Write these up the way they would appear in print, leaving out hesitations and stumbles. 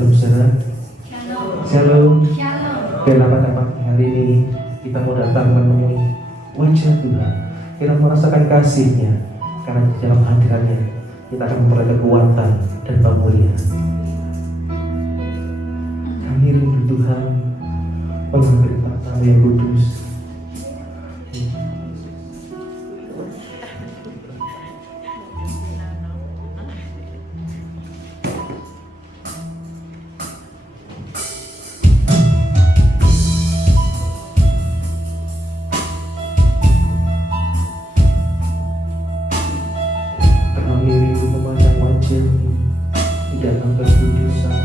Shalom saudara. Shalom. Shalom. Dapat hari ini kita mau datang menemui wajah Tuhan. Kita merasakan kasih-Nya, karena di dalam hadirat-Nya kita akan memperoleh kekuatan dan pemulihan. Kami rindu Tuhan mengambil tahta yang kudus. Kami rindu memandang wajah-Mu di dalam kekudusan.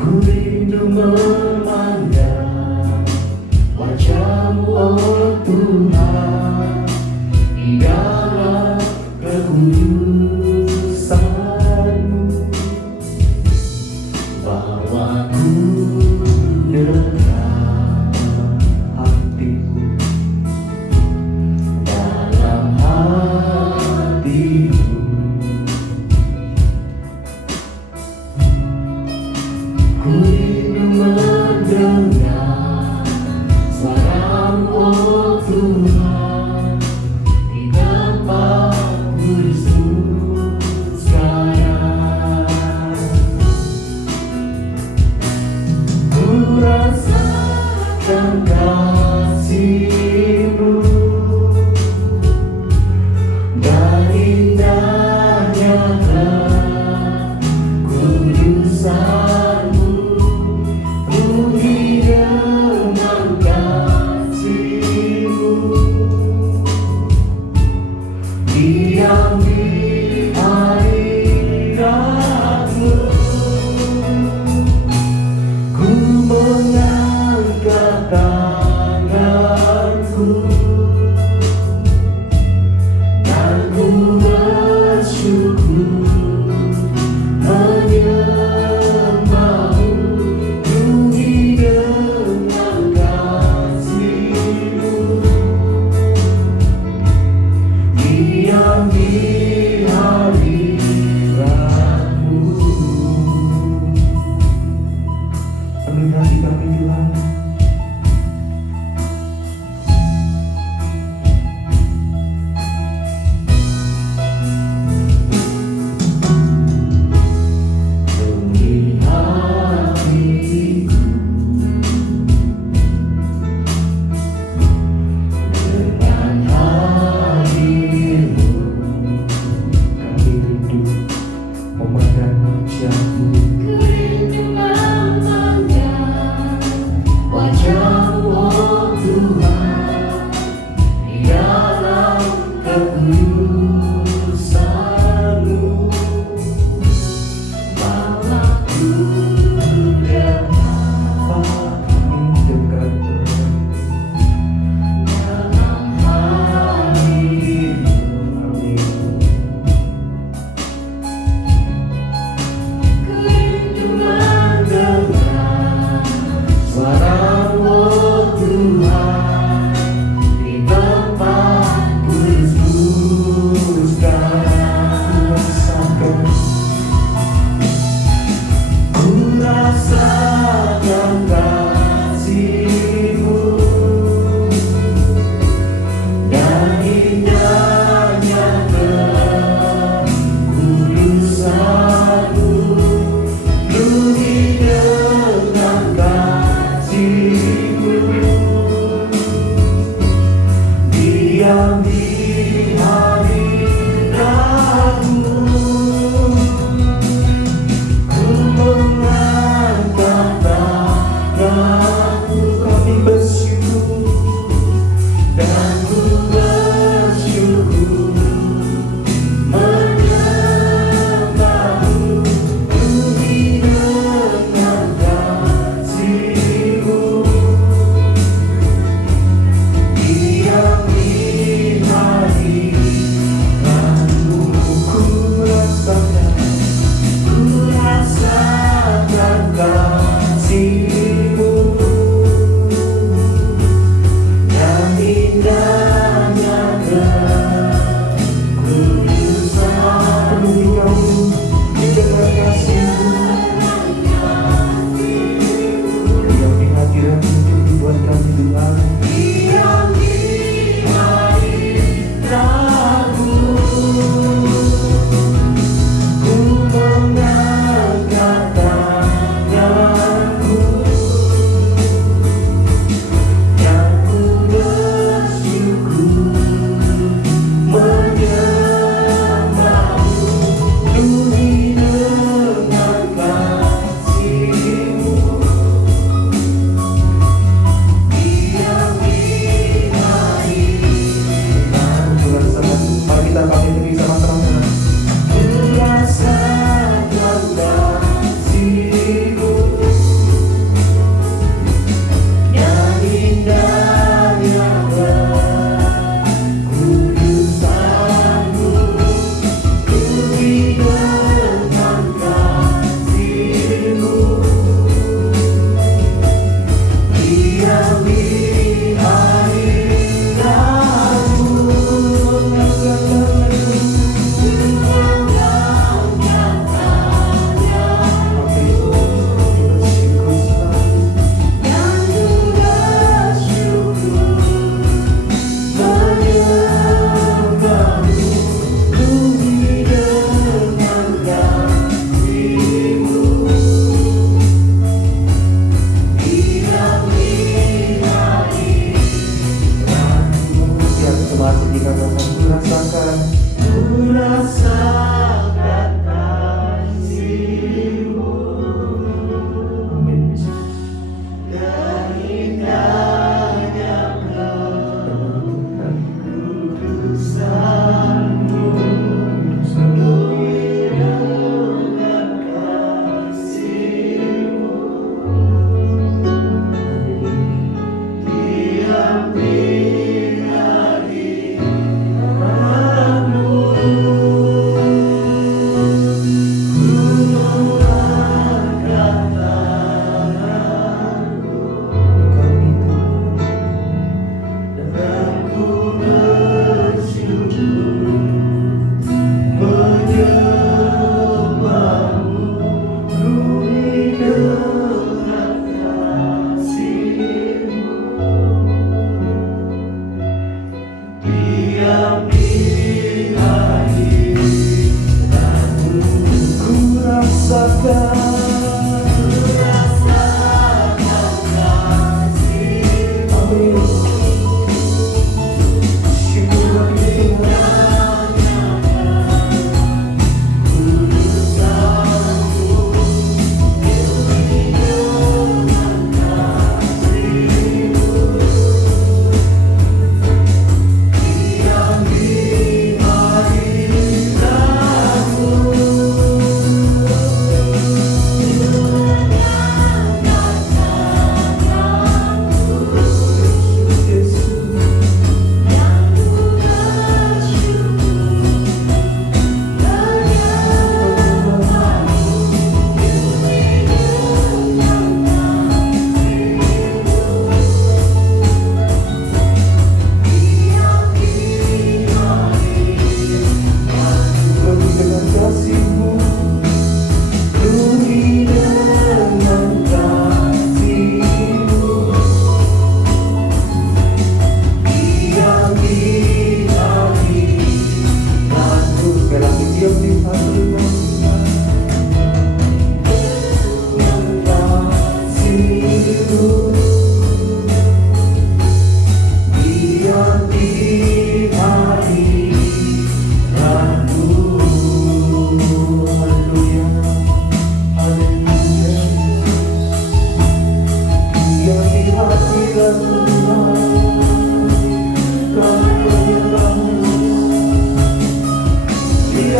Ku rindu memandang wajah-Mu, oh Tuhan, di dalam kekudusan-Mu. Bawaku dekat hati-Mu, dalam hati-Mu. Ku rindu mendengar suara-Mu, oh Tuhan, di tempat kudus-Mu sekarang. Ku rasakan kasih-Mu dan indahnya kekudusan. Diam di hadirat-Mu, ku mengangkat tanganku dan ku bersyukur menyembah-Mu. Rindu dengan kasih-Mu, diam di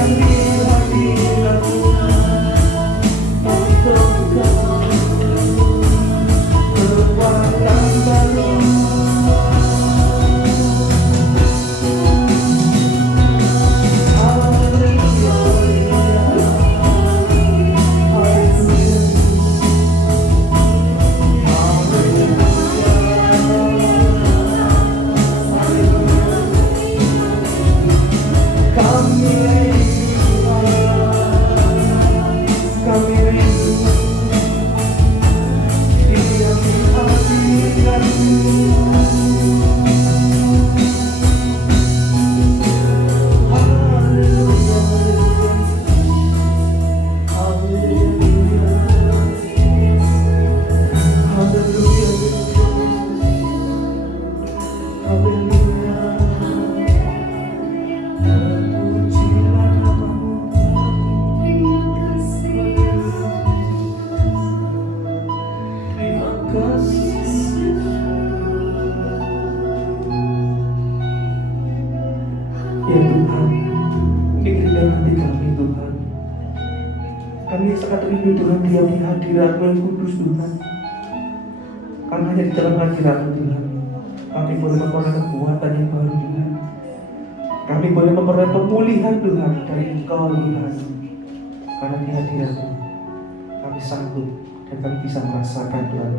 yang di hadirat Tuhan untuk kekuatan baru. Ya Tuhan, pikiran hati kami Tuhan. Kami sangat rindu Tuhan diam di hadirat-Mu yang kudus Tuhan. Karena hanya di dalam hadirat-Mu Tuhan, kami boleh memperoleh kekuatan yang baru Tuhan. Kami boleh memperoleh pemulihan Tuhan dari Engkau Tuhan. Karena di hadirat-Mu kami sanggup dan kami bisa merasakan Tuhan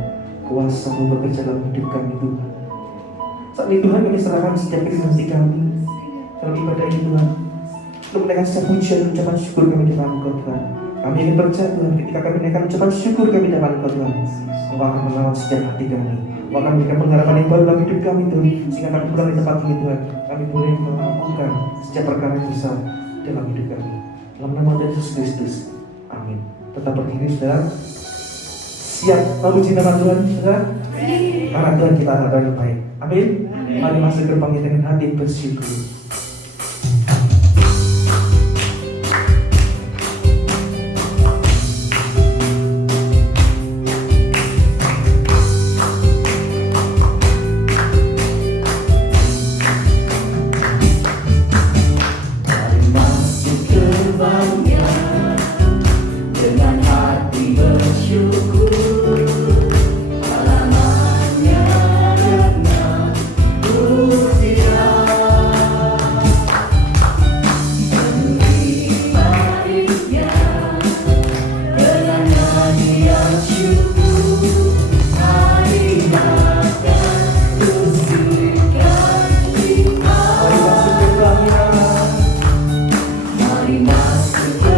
kuasa-Mu bekerja dalam hidup kami Tuhan. Saat ini Tuhan kami serahkan setiap hati kami dalam ibadah ini Tuhan, untuk menaikkan setiap pujian ucapan syukur kami di depan Engkau Tuhan. Kami ingin percaya Tuhan, ketika kami menaikkan ucapan syukur kami di depan Engkau Tuhan, Engkau akan menolong setiap hati kami. Engkau akan memberikan pengharapan yang baru dalam hidup kami Tuhan, sehingga kami pulang di tempat ini Tuhan, kami boleh melakukan setiap perkara yang besar dalam hidup kami. Dalam nama Yesus Kristus, amin. Tetap berdiri saudara. Siap memuji nama Tuhan saudara? Karena Tuhan kita adalah yang baik. Amin. Mari masuk gerbang dengan hati bersyukur. Mari masuk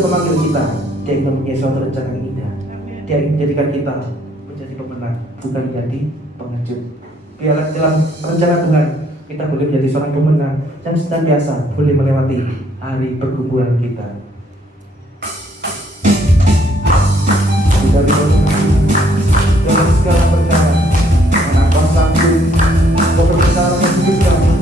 memanggil kita. Dia ingin mempunyai suatu rencana yang indah. Dia ingin menjadikan kita menjadi pemenang, bukan menjadi pengecut. Biarlah dalam rencana Tuhan kita boleh menjadi seorang pemenang dan senantiasa boleh melewati hari pergumulan kita. Dari dalam segala perkara, kenapa sanggup kau berbicara dengan kami?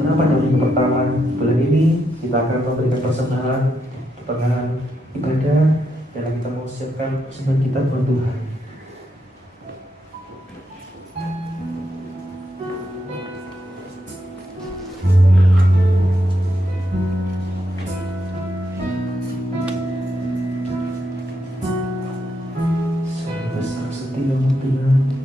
Karena pada minggu pertama bulan ini kita akan memberikan persembahan pertengahan ibadah dan kita mau siapkan persembahan kita buat Tuhan. Sebesar setiamu Tuhan.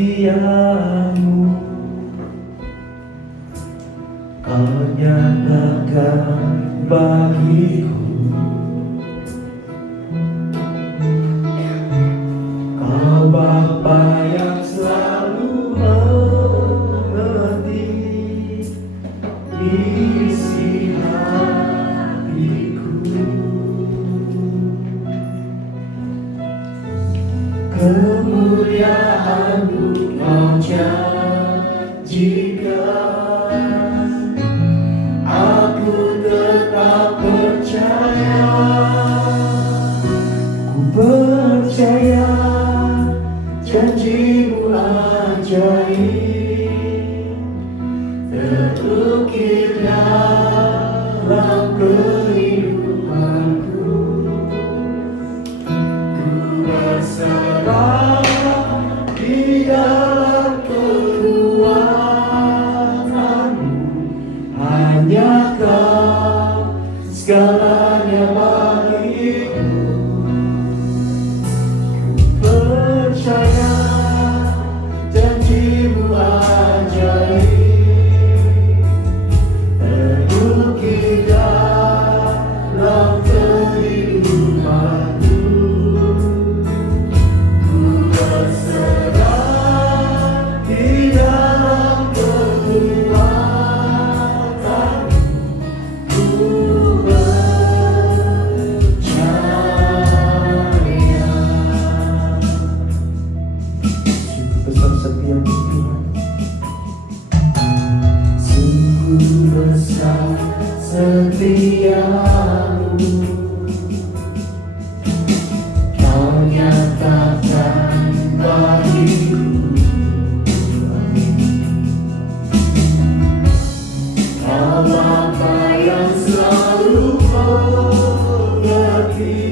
Setiamu kau nyatakan bagiku, kau Bapa yang selalu mengerti isi hatiku. Kemuliaan-Mu Kau janjikan, aku tetap percaya. besar setiamu Tuhan. Sungguh besar setiamu, Kau nyatakan bagiku. Kau Bapa yang selalu mengerti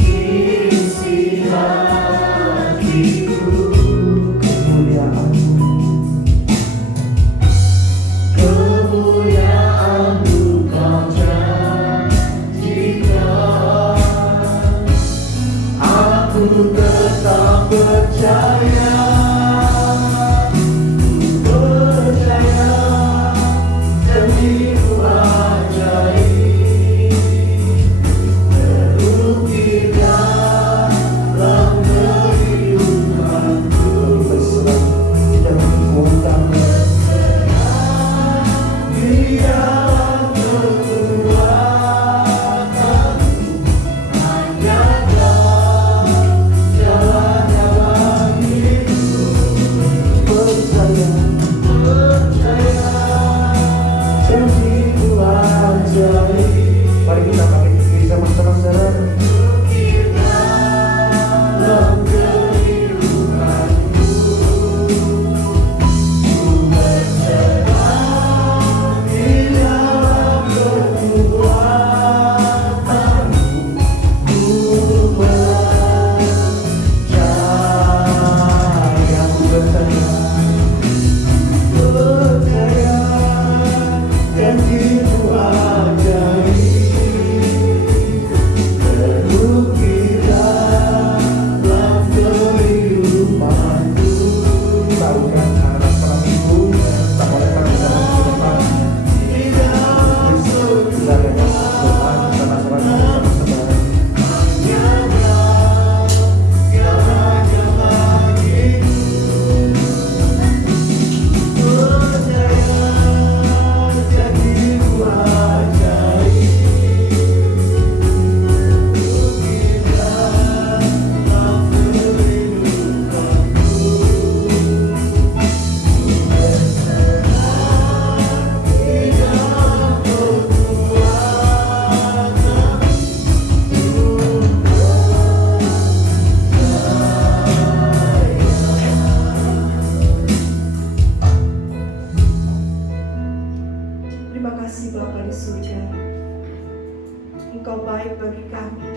isi hatiku. Kemuliaan-Mu Kau janjikan, aku tetap percaya. Janji-Mu ajaib, terukir dalam kehidupanku. Berserah di dalam kota, Di dalam kekuatan-Mu, hanyalah jalan-jalan hidup. percaya Janji-Mu ajaib, mari kita pakai diri sama-sama saudara. terukir dalam kehidupanku. Ku berserah di dalam kekuatan-Mu, ku percaya, percaya janji-Mu ajaib, terukir dalam kehidupanku. Taruhkan anak perapiku, tak boleh pakai dalam kehidupan. Di dalam Kita lihat Tuhan sama-sama saudara. hanyalah jalan-jalan hidup. Percaya janji-Mu ajaib, terukir dalam kehidupanku. Di dalam Terima kasih Bapa di surga. Engkau baik bagi kami.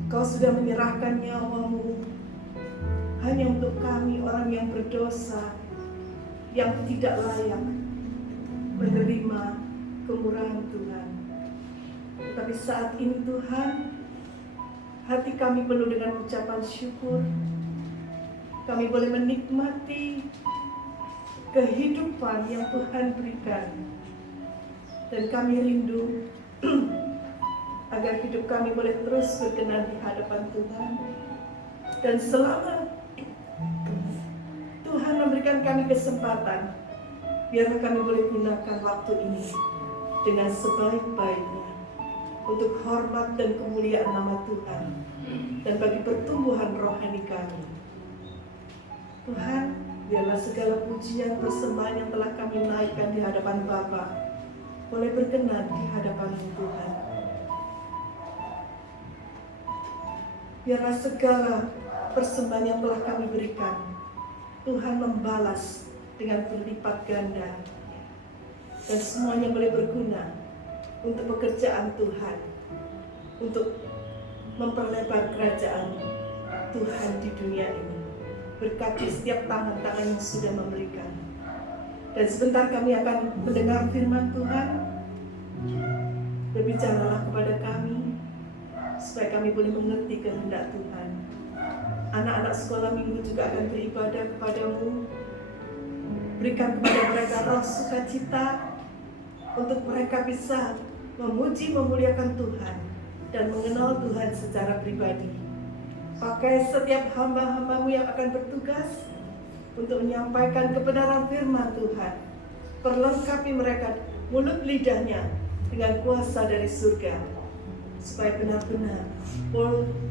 Engkau sudah menyerahkan nyawa-Mu hanya untuk kami orang yang berdosa, yang tidak layak menerima kemurahan Tuhan. Tetapi saat ini Tuhan, hati kami penuh dengan ucapan syukur. Kami boleh menikmati kehidupan yang Tuhan berikan, dan kami rindu agar hidup kami boleh terus berkenan di hadapan Tuhan. Dan selama Tuhan memberikan kami kesempatan, biarlah kami boleh gunakan waktu ini dengan sebaik-baiknya untuk hormat dan kemuliaan nama Tuhan dan bagi pertumbuhan rohani kami. Tuhan, biarlah segala pujian persembahan yang telah kami naikkan di hadapan Bapa boleh berkenan di hadapan Tuhan. Biarlah segala persembahan yang telah kami berikan, Tuhan membalas dengan berlipat ganda, dan semuanya boleh berguna untuk pekerjaan Tuhan, untuk memperlebar kerajaan Tuhan di dunia ini. Berkati setiap tangan-tangan yang sudah memberikan. Dan sebentar kami akan mendengar firman Tuhan. Berbicaralah kepada kami, supaya kami boleh mengerti kehendak Tuhan. Anak-anak sekolah minggu juga akan beribadah kepada-Mu. Berikan kepada mereka roh sukacita, untuk mereka bisa memuji, memuliakan Tuhan, dan mengenal Tuhan secara pribadi. Pakai setiap hamba-hamba-Mu yang akan bertugas untuk menyampaikan kebenaran firman Tuhan. Perlengkapi mereka mulut lidahnya dengan kuasa dari surga, supaya benar-benar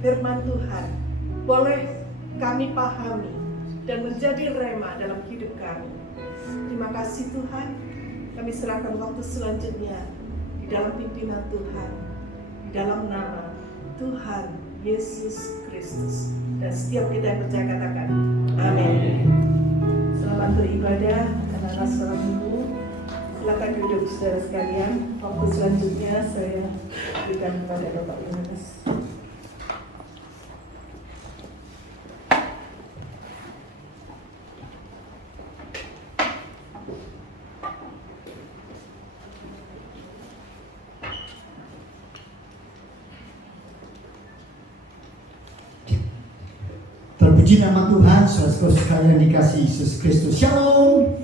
firman Tuhan boleh kami pahami dan menjadi rema dalam hidup kami. Terima kasih Tuhan, kami serahkan waktu selanjutnya di dalam pimpinan Tuhan, di dalam nama Tuhan Yesus Kristus. Dan setiap kita yang percaya katakan amin. Selamat beribadah anak-anak seorang minggu. Silakan duduk saudara sekalian. Waktu selanjutnya saya berikan kepada Bapak Yohanes. Terpuji nama Tuhan, saudara-saudara sekalian dikasihi Yesus Kristus. Shalom.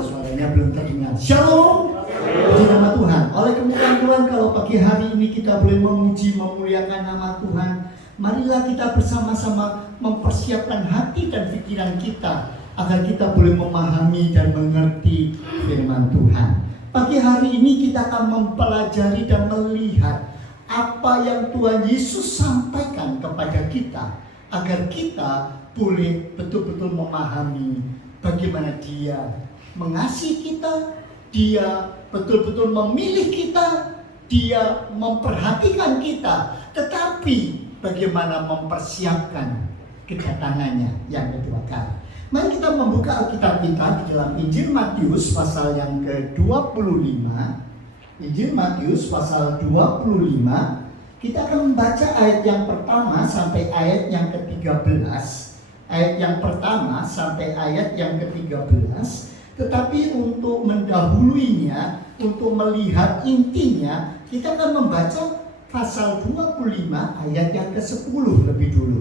Suaranya belum terdengar. Shalom. Puji nama Tuhan. Oleh kemurahan Tuhan, kalau pagi hari ini kita boleh memuji, memuliakan nama Tuhan, marilah kita bersama-sama mempersiapkan hati dan pikiran kita agar kita boleh memahami dan mengerti firman Tuhan. Pagi hari ini kita akan mempelajari dan melihat apa yang Tuhan Yesus sampaikan kepada kita, agar kita boleh betul-betul memahami bagaimana Dia mengasihi kita, Dia betul-betul memilih kita, Dia memperhatikan kita, tetapi bagaimana mempersiapkan kedatangannya yang kedua kali. Mari kita membuka Alkitab kita di dalam Injil Matius pasal yang ke-25. Injil Matius pasal 25. Kita akan membaca ayat yang pertama sampai ayat yang ke-13. Ayat yang pertama sampai ayat yang ke-13. Tetapi untuk mendahuluinya, untuk melihat intinya, kita akan membaca pasal 25 ayat yang ke-10 lebih dulu.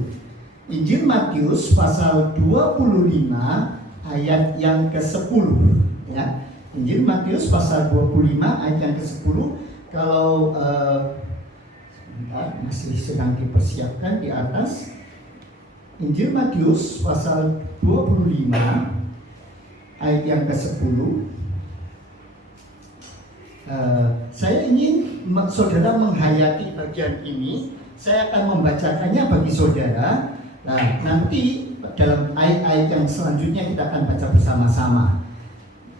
Injil Matius pasal 25 ayat yang ke-10, ya. Injil Matius pasal 25 ayat yang ke-10. Kalau masih sedang dipersiapkan di atas. Injil Matius pasal 25 ayat yang ke-10. Saya ingin saudara menghayati bagian ini. Saya akan membacakannya bagi saudara. Nah, nanti dalam ayat-ayat yang selanjutnya kita akan baca bersama-sama.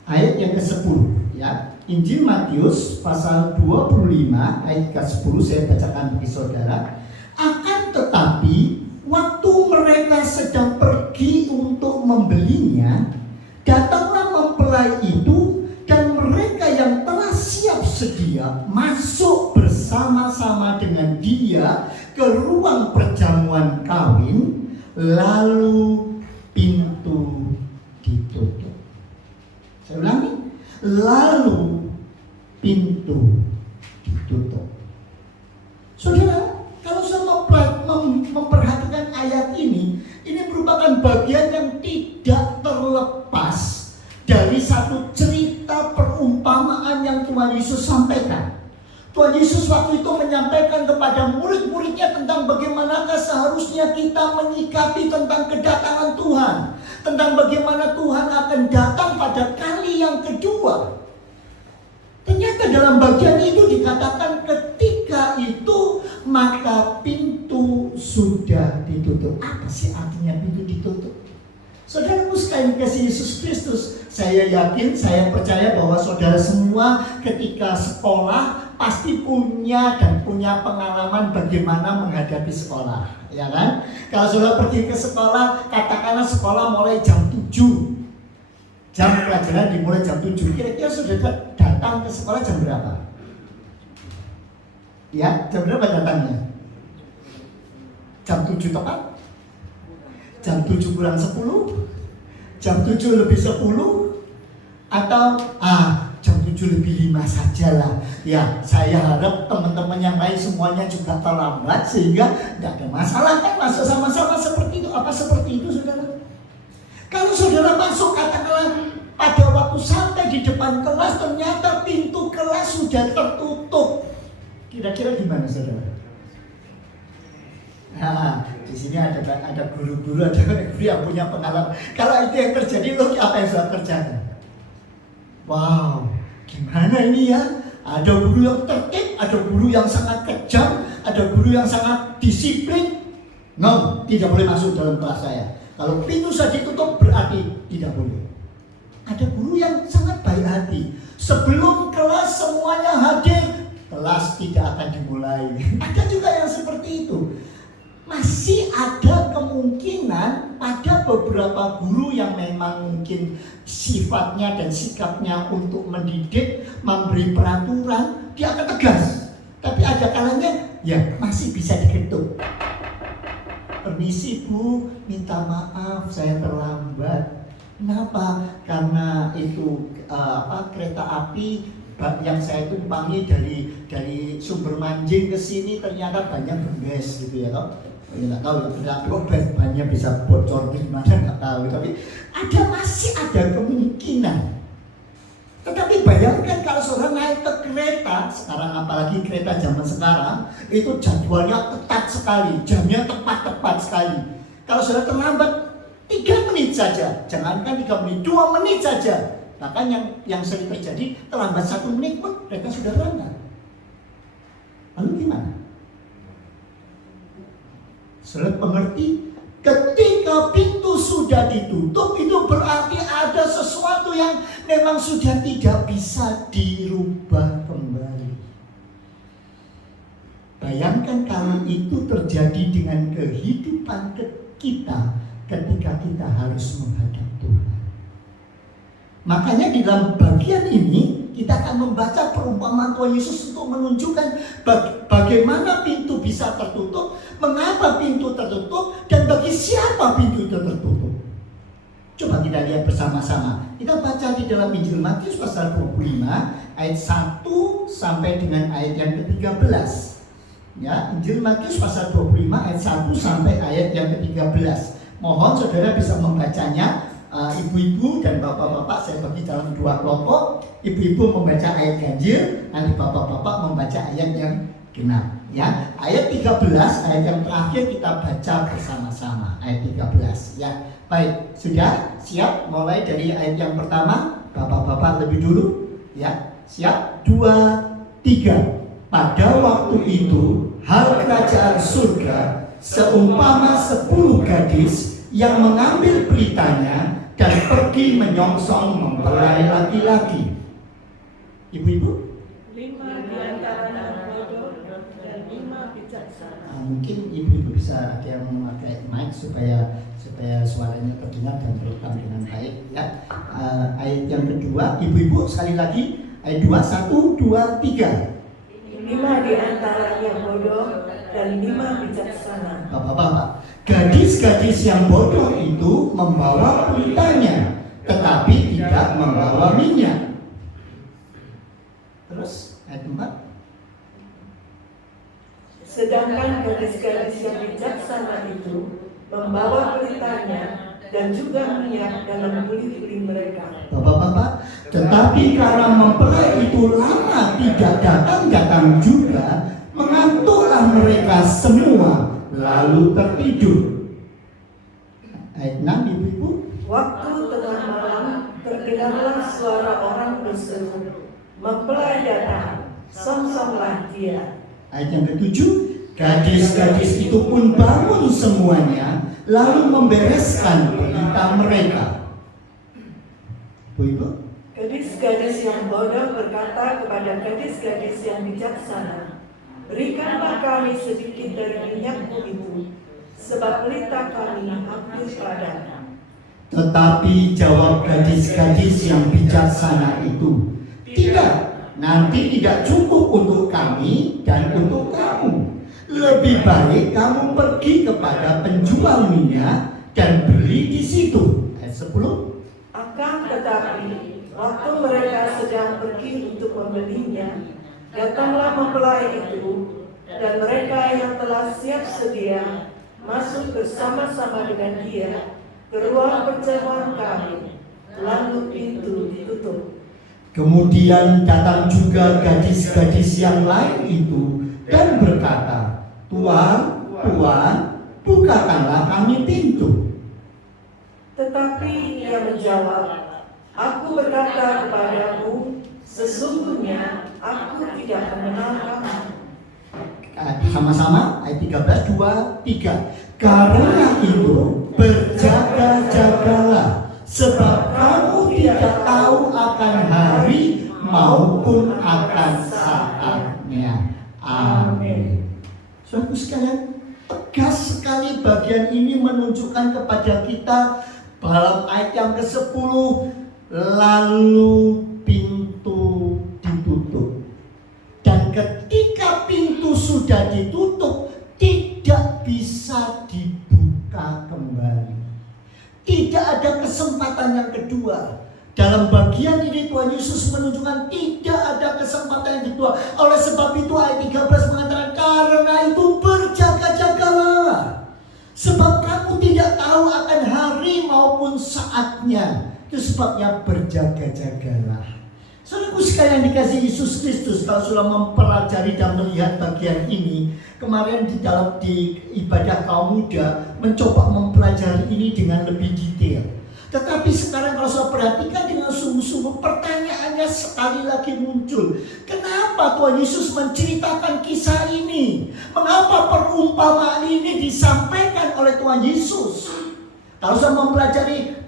Ayat yang ke-10, ya. Injil Matius pasal 25 ayat ke-10 saya bacakan bagi saudara. Akan tetapi waktu mereka sedang pergi untuk membelinya, datanglah mempelai itu, dan mereka yang telah siap sedia masuk bersama-sama dengan dia ke ruang perjamuan kawin, lalu pintu ditutup. Saya ulangi, lalu pintu ditutup. Saudara, kalau saya memperhatikan ayat ini merupakan bagian yang tidak terlepas dari satu cerita perumpamaan yang Tuhan Yesus sampaikan. Tuhan Yesus waktu itu menyampaikan kepada murid-muridnya tentang bagaimanakah seharusnya kita menyikapi tentang kedatangan Tuhan, tentang bagaimana Tuhan akan datang pada kali yang kedua. Ternyata dalam bagian itu dikatakan ketika itu maka pintu sudah ditutup. Apa sih artinya pintu ditutup? Saudaraku sekalian dikasihi Yesus Kristus, saya yakin, saya percaya bahwa saudara semua ketika sekolah pasti punya pengalaman bagaimana menghadapi sekolah, ya kan? Kalau saudara pergi ke sekolah, katakanlah sekolah mulai jam 7. Jam pelajaran dimulai jam 7. Kira-kira saudara datang ke sekolah jam berapa? Ya, jam berapa datangnya? Jam 7 tepat? Jam 7 kurang 10? Jam 7 lebih 10? Atau jam 7 lebih 5 sajalah. Ya, saya harap teman-teman yang lain semuanya juga terlambat sehingga tidak ada masalah kan masuk sama-sama seperti itu. Apa seperti itu saudara? Kalau saudara masuk katakanlah pada waktu sampai di depan kelas ternyata pintu kelas sudah tertutup. Kira-kira gimana saudara? Nah, di sini ada guru-guru, ada guru yang punya pengalaman. Kalau itu yang terjadi, lo apa yang sudah kerjakan? Wow, gimana ini ya? Ada guru yang tertib, ada guru yang sangat kejam, ada guru yang sangat disiplin. No, tidak boleh masuk dalam kelas saya. Kalau pintu sudah ditutup berarti tidak boleh. Ada guru yang sangat baik hati. Sebelum kelas semuanya hadir, kelas tidak akan dimulai. Ada juga yang seperti itu. Masih ada kemungkinan pada beberapa guru yang memang mungkin sifatnya dan sikapnya untuk mendidik, memberi peraturan, dia akan tegas. Tapi ada kalanya ya masih bisa diketuk. Permisi Bu, minta maaf saya terlambat. Kenapa? Karena itu kereta api yang saya tumpangi dari Sumber Manjing ke sini ternyata banyak gembes gitu ya toh. Nggak tahu ya, kereta api banyak bisa bocor di mana nggak tahu. Tapi masih ada kemungkinan. Tetapi bayangkan kalau saudara naik ke kereta sekarang, apalagi kereta zaman sekarang itu jadwalnya ketat sekali, jamnya tepat sekali. Kalau saudara terlambat 3 menit saja, jangankan 3 menit, 2 menit saja. Bahkan yang sering terjadi terlambat 1 menit pun mereka sudah berangkat. Lalu gimana? Saudara mengerti? Ketika pintu sudah ditutup, itu berarti ada sesuatu yang memang sudah tidak bisa dirubah kembali. Bayangkan kalau itu terjadi dengan kehidupan kita ketika kita harus menghadap Tuhan. Makanya di dalam bagian ini kita akan membaca perumpamaan Tuhan Yesus untuk menunjukkan bagaimana pintu bisa tertutup, mengapa pintu tertutup, dan bagi siapa pintu itu tertutup. Coba kita lihat bersama-sama. Kita baca di dalam Injil Matius pasal 25 ayat 1 sampai dengan ayat yang ke-13. Ya, Injil Matius pasal 25 ayat 1 sampai ayat yang ke-13. Mohon saudara bisa membacanya. Ibu-ibu dan bapak-bapak saya bagi dalam 2 kelompok. Ibu-ibu membaca ayat ganjil, nanti bapak-bapak membaca ayat yang genap. Ya, ayat 13, ayat yang terakhir kita baca bersama-sama. Ayat 13. Ya, baik, sudah siap mulai dari ayat yang pertama. Bapak-bapak lebih dulu. Ya, siap. 2, 3. Pada waktu itu, hal kerajaan surga seumpama 10 gadis yang mengambil pelitanya dan pergi menyongsong mempelai laki-laki. Ibu-ibu? 5 di antaranya bodoh dan 5 bijaksana. Mungkin ibu-ibu bisa ada yang memakai mic supaya suaranya terdengar dan terekam dengan baik. Ya. Ayat yang kedua, ibu-ibu sekali lagi. Ayat 2, 1, 2, 3. 5 di antaranya bodoh dan 5 bijaksana. Bapak-bapak, gadis-gadis yang bodoh itu membawa pelitanya, tetapi tidak membawa minyak. Terus ayat 4. Sedangkan gadis-gadis yang bijaksana itu membawa pelitanya dan juga minyak dalam buli-buli mereka. Bapak-bapak, tetapi karena mempelai itu lama tidak datang juga, mengantuklah mereka semua lalu tertidur. Ayat 6, ibu-ibu. Waktu tengah malam terdengarlah suara orang berseru, "Mempelai datang, songsonglah dia." Ayat yang ke-7, gadis-gadis itu pun bangun semuanya lalu membereskan pelita mereka. Bu-ibu? Gadis-gadis yang bodoh berkata kepada gadis-gadis yang bijaksana, "Berikanlah kami sedikit dari minyakmu itu, sebab pelita kami hampir padam." Tetapi jawab gadis-gadis yang bijaksana itu, "Tidak, nanti tidak cukup untuk kami dan untuk kamu. Lebih baik kamu pergi kepada penjual minyak dan beli di situ." Ayat 10. Akan tetapi, waktu mereka sedang pergi untuk membelinya, datanglah mempelai itu, dan mereka yang telah siap sedia masuk bersama-sama dengan dia ke ruang perjamuan kami, lalu pintu ditutup. Kemudian datang juga gadis-gadis yang lain itu dan berkata, "Tuan, Tuan, bukakanlah kami pintu." Tetapi ia menjawab, "Aku berkata kepadamu, sesungguhnya aku tidak mengenal kamu." Sama-sama ayat 13, 2, 3. Karena itu berjaga-jagalah, sebab kamu tidak tahu akan hari maupun akan saatnya. Amin. Saudaraku sekalian, tegas sekali bagian ini menunjukkan kepada kita dalam ayat yang ke-10, lalu pintu ditutup. Dan ketika pintu sudah ditutup, tidak bisa dibuka kembali. Tidak ada kesempatan yang kedua. Dalam bagian ini Tuhan Yesus menunjukkan tidak ada kesempatan yang kedua. Oleh sebab itu ayat 13 mengatakan, karena itu berjaga-jagalah, sebab kamu tidak tahu akan hari maupun saatnya. Itu sebabnya berjaga-jagalah. Saudaraku sekalian dikasihi Yesus Kristus, kalau sudah mempelajari dan melihat bagian ini, kemarin di ibadah kaum muda mencoba mempelajari ini dengan lebih detail. Tetapi sekarang kalau saya perhatikan dengan sungguh-sungguh, pertanyaannya sekali lagi muncul. Kenapa Tuhan Yesus menceritakan kisah ini? Mengapa perumpamaan ini disampaikan oleh Tuhan Yesus? Kalau saya mempelajari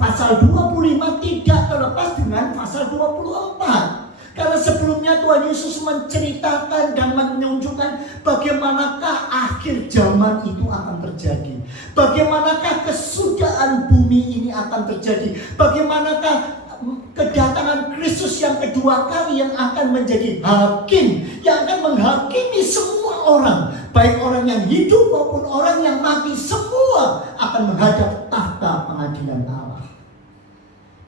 pasal 25 tidak terlepas dengan pasal 24. Karena sebelumnya Tuhan Yesus menceritakan dan menunjukkan bagaimanakah akhir zaman itu akan terjadi. Bagaimanakah kesudahan bumi ini akan terjadi. Bagaimanakah kedatangan Kristus yang kedua kali yang akan menjadi hakim, yang akan menghakimi semua orang, baik orang yang hidup maupun orang yang mati, semua akan menghadap tahta pengadilan Allah.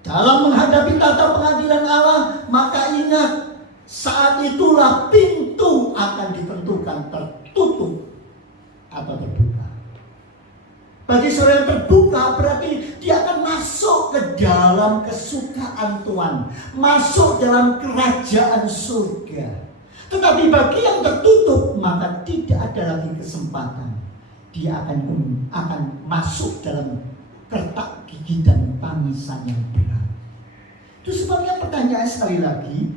Dalam menghadapi tahta pengadilan Allah, maka ingat, saat itulah pintu akan ditentukan tertutup atau terbuka. Bagi seorang yang terbuka berarti dia akan masuk ke dalam kesukaan Tuhan, masuk dalam kerajaan surga. Tetapi bagi yang tertutup, maka tidak ada lagi kesempatan. Dia akan masuk dalam kertak gigi dan tangisan yang berat. Itu sebabnya pertanyaan sekali lagi,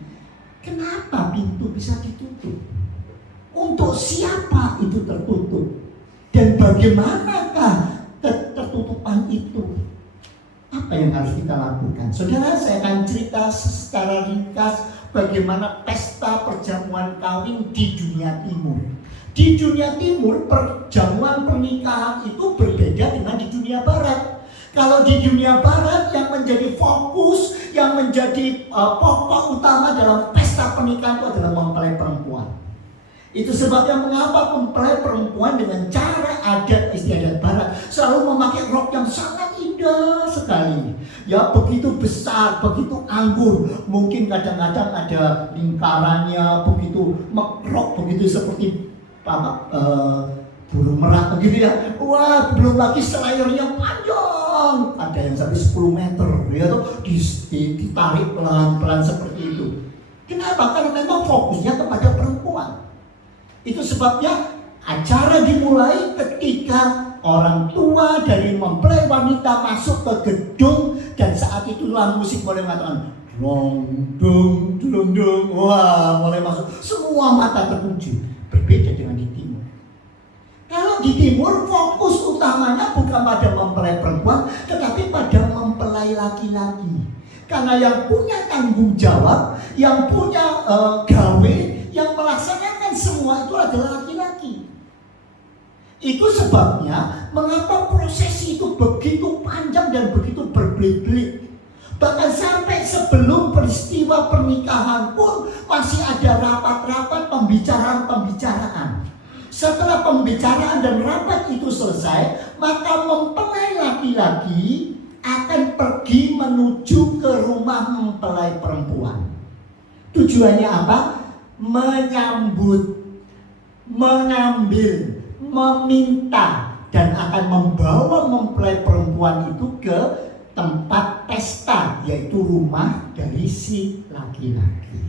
kenapa pintu bisa ditutup? Untuk siapa itu tertutup? Dan bagaimanakah tertutupan itu? Apa yang harus kita lakukan? Saudara, saya akan cerita secara ringkas bagaimana pesta perjamuan kawin di dunia timur. Di dunia timur, perjamuan pernikahan itu berbeda dengan di dunia barat. Kalau di dunia barat yang menjadi fokus, yang menjadi pokok utama dalam pesta pernikahan itu adalah mempelai perempuan. Itu sebabnya mengapa mempelai perempuan dengan cara adat istiadat barat selalu memakai rok yang sangat indah sekali. Ya, begitu besar, begitu anggun. Mungkin kadang-kadang ada lingkarannya, begitu rok, begitu seperti burung merak begitu ya. Wah, belum lagi selayarnya panjang, ada yang sampai 10 meter ya tuh, ditarik pelan-pelan seperti itu. Kenapa? Karena memang fokusnya kepada perempuan. Itu sebabnya acara dimulai ketika orang tua dari mempelai wanita masuk ke gedung, dan saat itulah musik mulai mengatakan dong dung dung dung. Wah, mulai masuk, semua mata tertuju. Berbeda dengan di timur. Kalau di timur fokus utamanya bukan pada mempelai perempuan, tetapi pada mempelai laki-laki. Karena yang punya tanggung jawab, yang punya gawe, yang melaksanakan semua itu adalah laki-laki. Itu sebabnya mengapa prosesi itu begitu panjang dan begitu berbelit-belit. Bahkan sampai sebelum peristiwa pernikahan pun masih ada rapat-rapat, pembicaraan-pembicaraan. Setelah pembicaraan dan rapat itu selesai, maka mempelai laki-laki akan pergi menuju ke rumah mempelai perempuan. Tujuannya apa? Menyambut, mengambil, meminta, dan akan membawa mempelai perempuan itu ke tempat pesta, yaitu rumah dari si laki-laki.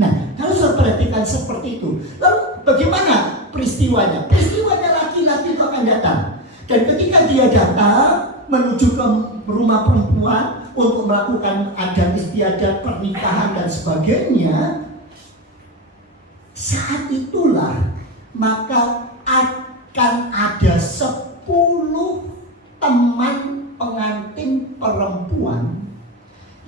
Nah, kalau saya perhatikan seperti itu, lalu bagaimana peristiwanya? Peristiwanya laki-laki itu akan datang, dan ketika dia datang menuju ke rumah perempuan untuk melakukan adat istiadat pernikahan dan sebagainya, saat itulah maka akan ada 10 teman pengantin perempuan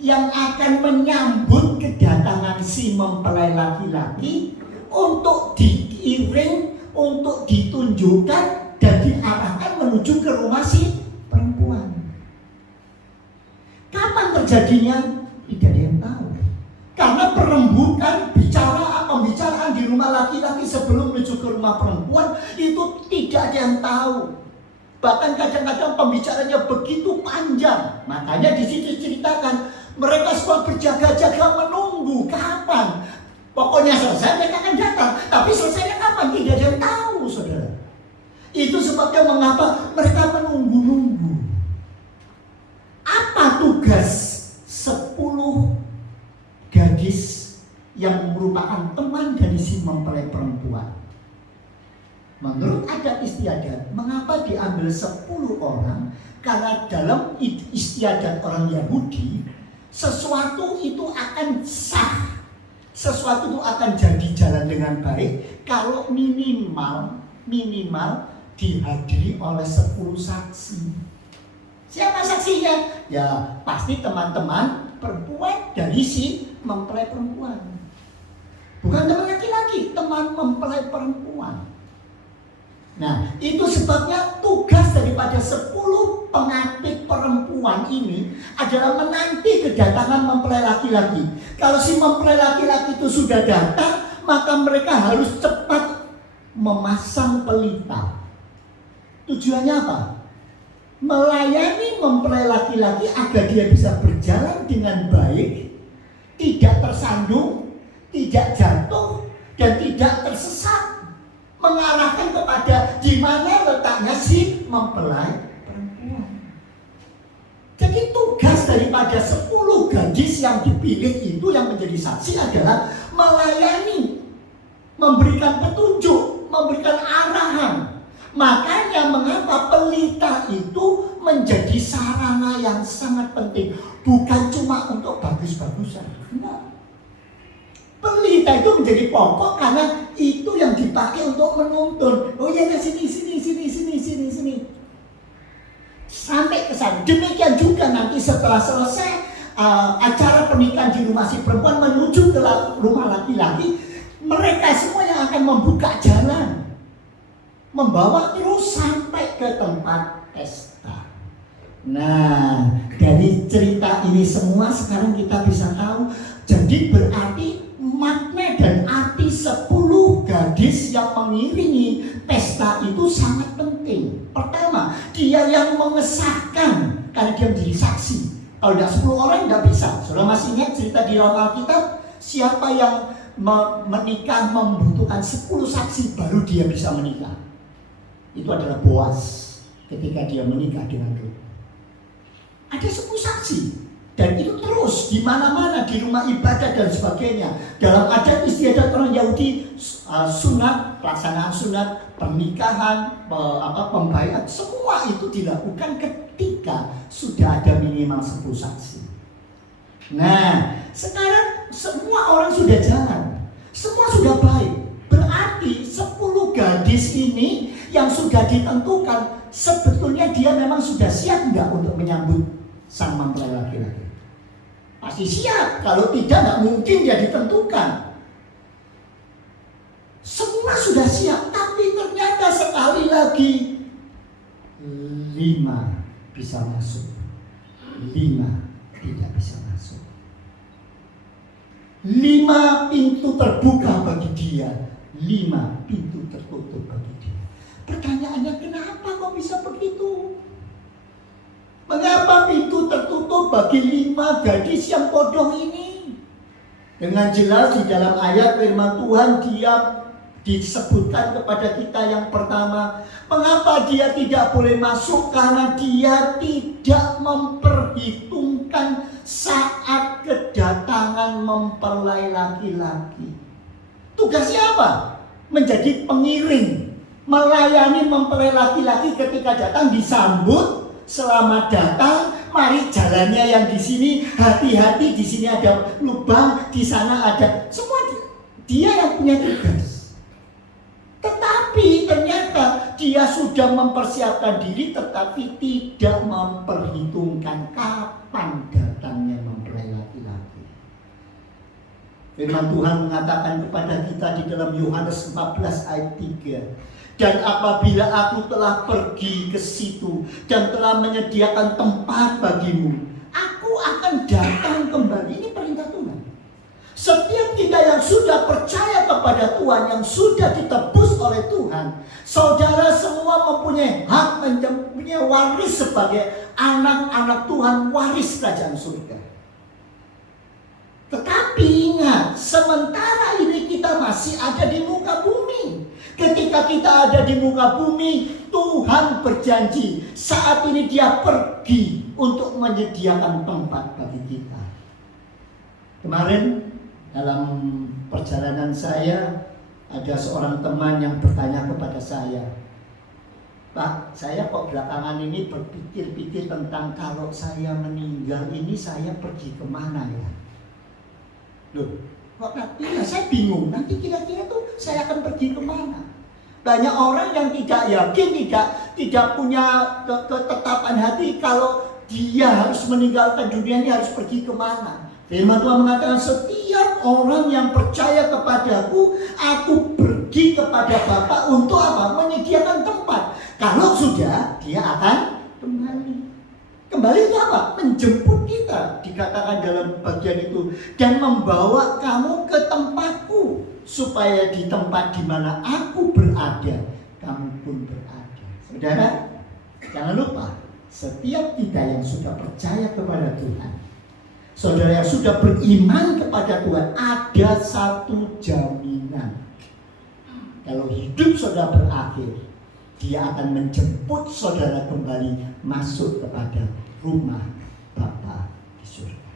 yang akan menyambut kedatangan si mempelai laki-laki untuk diiring, untuk ditunjukkan dan diarahkan menuju ke rumah si perempuan. Kapan terjadinya? Tidak ada yang tahu. Karena perembukan pembicaraan di rumah laki-laki sebelum menuju ke rumah perempuan itu tidak ada yang tahu. Bahkan kadang-kadang pembicaraannya begitu panjang. Makanya di situ ceritakan mereka semua berjaga-jaga menunggu kapan. Pokoknya selesai mereka akan datang. Tapi selesainya kapan? Tidak ada yang tahu, saudara. Itu sebabnya mengapa mereka menunggu-nunggu. Apa tugas 10 gadis yang merupakan teman dari si mempelai perempuan? Menurut adat istiadat, mengapa diambil 10 orang? Karena dalam istiadat orang Yahudi, sesuatu itu akan sah, sesuatu itu akan jadi jalan dengan baik kalau minimal dihadiri oleh 10 saksi. Siapa saksinya? Ya pasti teman-teman perempuan dari si mempelai perempuan. Bukan teman laki-laki, teman mempelai perempuan. Nah, itu sebabnya tugas daripada 10 pengantin perempuan ini adalah menanti kedatangan mempelai laki-laki. Kalau si mempelai laki-laki itu sudah datang, maka mereka harus cepat memasang pelita. Tujuannya apa? Melayani mempelai laki-laki agar dia bisa berjalan dengan baik, tidak tersandung, tidak jatuh, dan tidak tersesat. Mengarahkan kepada di mana letaknya si mempelai perempuan. Jadi tugas daripada 10 gadis yang dipilih itu yang menjadi saksi adalah melayani, memberikan petunjuk, memberikan arahan. Makanya mengapa pelita itu menjadi sarana yang sangat penting, bukan cuma untuk bagus-bagusan. Enggak. Pelita itu menjadi pokok karena itu yang dipakai untuk menuntun. Oh iya, sini. Sampai ke sana. Demikian juga nanti setelah selesai acara pernikahan di rumah si perempuan menuju ke rumah laki-laki, mereka semua yang akan membuka jalan, membawa terus sampai ke tempat pesta. Nah, dari cerita ini semua sekarang kita bisa tahu. Jadi berarti makna dan arti 10 gadis yang mengiringi pesta itu sangat penting. Pertama, dia yang mengesahkan karena dia menjadi saksi. Kalau tidak 10 orang tidak bisa. Saudara masih ingat cerita di dalam Alkitab, siapa yang menikah membutuhkan 10 saksi baru dia bisa menikah? Itu adalah Boaz ketika dia menikah dengan Rut. Ada 10 saksi. Dan itu terus di mana-mana, di rumah ibadah dan sebagainya. Dalam adat istiadat orang Yahudi, sunat, pelaksanaan sunat, pernikahan, pembaiat, semua itu dilakukan ketika sudah ada minimal 10 saksi. Nah, sekarang semua orang sudah jalan, semua sudah baik. Berarti 10 gadis ini yang sudah ditentukan, sebetulnya dia memang sudah siap enggak untuk menyambut sang mempelai laki-laki? Pasti siap, kalau tidak nggak mungkin dia ditentukan. Semua sudah siap, tapi ternyata sekali lagi 5 bisa masuk, 5 tidak bisa masuk. 5 pintu terbuka bagi dia, 5 pintu tertutup bagi dia. Pertanyaannya, kenapa kok bisa begitu? Mengapa pintu tertutup bagi 5 gadis yang bodoh ini? Dengan jelas di dalam ayat firman Tuhan dia disebutkan kepada kita yang pertama, mengapa dia tidak boleh masuk? Karena dia tidak memperhitungkan saat kedatangan mempelai laki-laki. Tugasnya apa? Menjadi pengiring, melayani mempelai laki-laki ketika datang, disambut. Selamat datang, mari jalannya yang di sini, hati-hati di sini ada lubang, di sana ada, semua dia yang punya tugas. Tetapi ternyata dia sudah mempersiapkan diri tetapi tidak memperhitungkan kapan datangnya mempelai laki-laki. Firman Tuhan mengatakan kepada kita di dalam Yohanes 14 ayat 3. Dan apabila aku telah pergi ke situ dan telah menyediakan tempat bagimu, aku akan datang kembali. Ini perintah Tuhan. Setiap kita yang sudah percaya kepada Tuhan, yang sudah ditebus oleh Tuhan, saudara semua mempunyai hak, mempunyai waris sebagai anak-anak Tuhan, waris kerajaan surga. Tetapi ingat, sementara ini kita masih ada di muka bumi. Ketika kita ada di muka bumi, Tuhan berjanji saat ini Dia pergi untuk menyediakan tempat bagi kita. Kemarin dalam perjalanan saya, ada seorang teman yang bertanya kepada saya, Pak, saya kok belakangan ini berpikir-pikir tentang kalau saya meninggal ini saya pergi kemana ya? Loh, kok nanti ya saya bingung, nanti kira-kira tuh saya akan pergi kemana? Banyak orang yang tidak yakin, tidak punya ketetapan hati kalau dia harus meninggalkan dunia ini harus pergi kemana. Firman Tuhan mengatakan setiap orang yang percaya kepadaku, aku pergi kepada Bapa untuk apa? Menyediakan tempat. Kalau sudah, dia akan kembali. Kembali itu apa? Menjemput kita, dikatakan dalam bagian itu, dan membawa kamu ke tempatku, supaya di tempat di mana aku berada, kamu pun berada. Saudara, jangan lupa, setiap kita yang sudah percaya kepada Tuhan, saudara yang sudah beriman kepada Tuhan, ada satu jaminan. Kalau hidup saudara berakhir, Dia akan menjemput saudara kembali masuk kepada rumah Bapa di surga.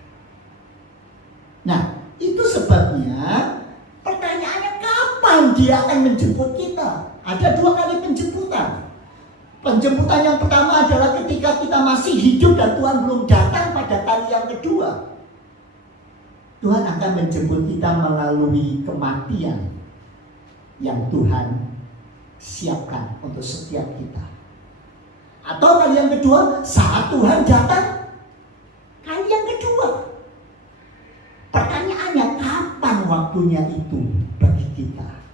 Nah, itu sebabnya pertanyaannya kapan Dia akan menjemput kita? Ada 2 kali penjemputan. Penjemputan yang pertama adalah ketika kita masih hidup dan Tuhan belum datang. Pada kali yang kedua, Tuhan akan menjemput kita melalui kematian yang Tuhan siapkan untuk setiap kita. Atau kali yang kedua, saat Tuhan datang kali yang kedua. Pertanyaannya, kapan waktunya itu bagi kita?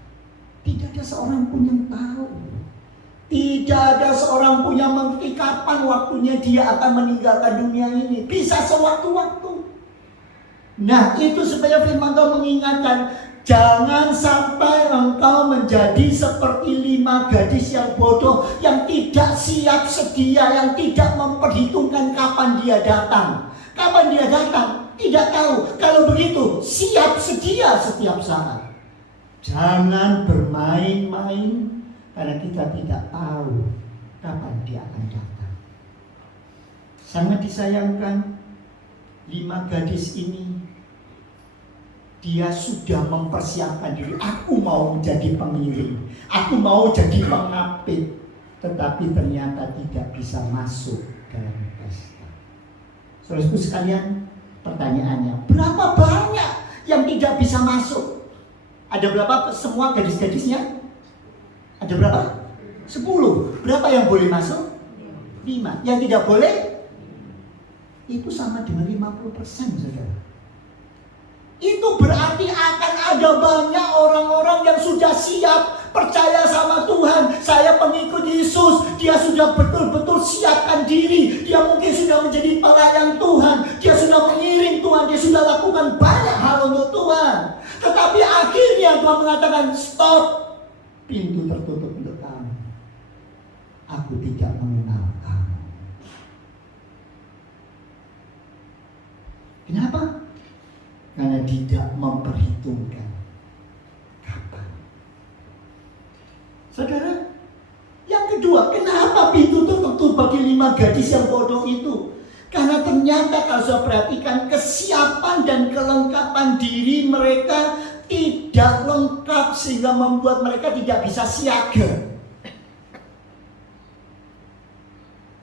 Tidak ada seorang pun yang tahu. Tidak ada seorang pun yang mengerti kapan waktunya dia akan meninggalkan dunia ini. Bisa sewaktu-waktu. Nah, itu supaya firman Tuhan mengingatkan, jangan sampai engkau menjadi seperti 5 gadis yang bodoh, yang tidak siap sedia, yang tidak memperhitungkan kapan dia datang. Kapan dia datang? Tidak tahu. Kalau begitu, siap sedia setiap saat. Jangan bermain-main, karena kita tidak tahu kapan dia akan datang. Sangat disayangkan, 5 gadis ini, dia sudah mempersiapkan diri. Aku mau menjadi pengiring, aku mau jadi pengapit, tetapi ternyata tidak bisa masuk dalam pesta. Saudaraku sekalian, pertanyaannya, berapa banyak yang tidak bisa masuk? Ada berapa semua gadis-gadisnya? Ada berapa? 10. Berapa yang boleh masuk? 5. Yang tidak boleh? Itu sama dengan 50%, saudara. Itu berarti akan ada banyak orang-orang yang sudah siap percaya sama Tuhan. Saya pengikut Yesus, dia sudah betul-betul siapkan diri. Dia mungkin sudah menjadi pelayan Tuhan, dia sudah mengiring Tuhan, dia sudah lakukan banyak hal untuk Tuhan. Tetapi akhirnya Tuhan mengatakan, stop, pintu tertutup untuk kamu. Aku tidak mengenal kamu. Kenapa? Karena tidak memperhitungkan kapan. Saudara, yang kedua, kenapa pintu tertutup bagi 5 gadis yang bodoh itu? Karena ternyata kalau saya perhatikan, kesiapan dan kelengkapan diri mereka tidak lengkap sehingga membuat mereka tidak bisa siaga.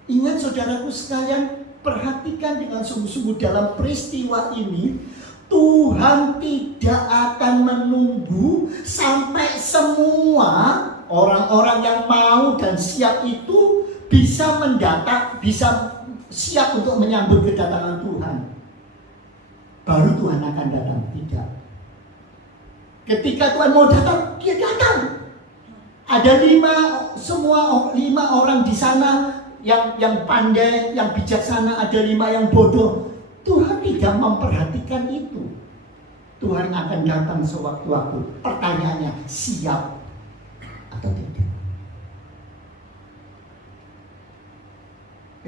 Ingat saudaraku sekalian, perhatikan dengan sungguh-sungguh dalam peristiwa ini. Tuhan tidak akan menunggu sampai semua orang-orang yang mau dan siap itu bisa bisa siap untuk menyambut kedatangan Tuhan. Baru Tuhan akan datang, tidak. Ketika Tuhan mau datang, dia datang. Ada 5 orang di sana yang pandai, yang bijaksana, ada 5 yang bodoh. Tuhan tidak memperhatikan itu. Tuhan akan datang sewaktu-waktu. Pertanyaannya, siap atau tidak?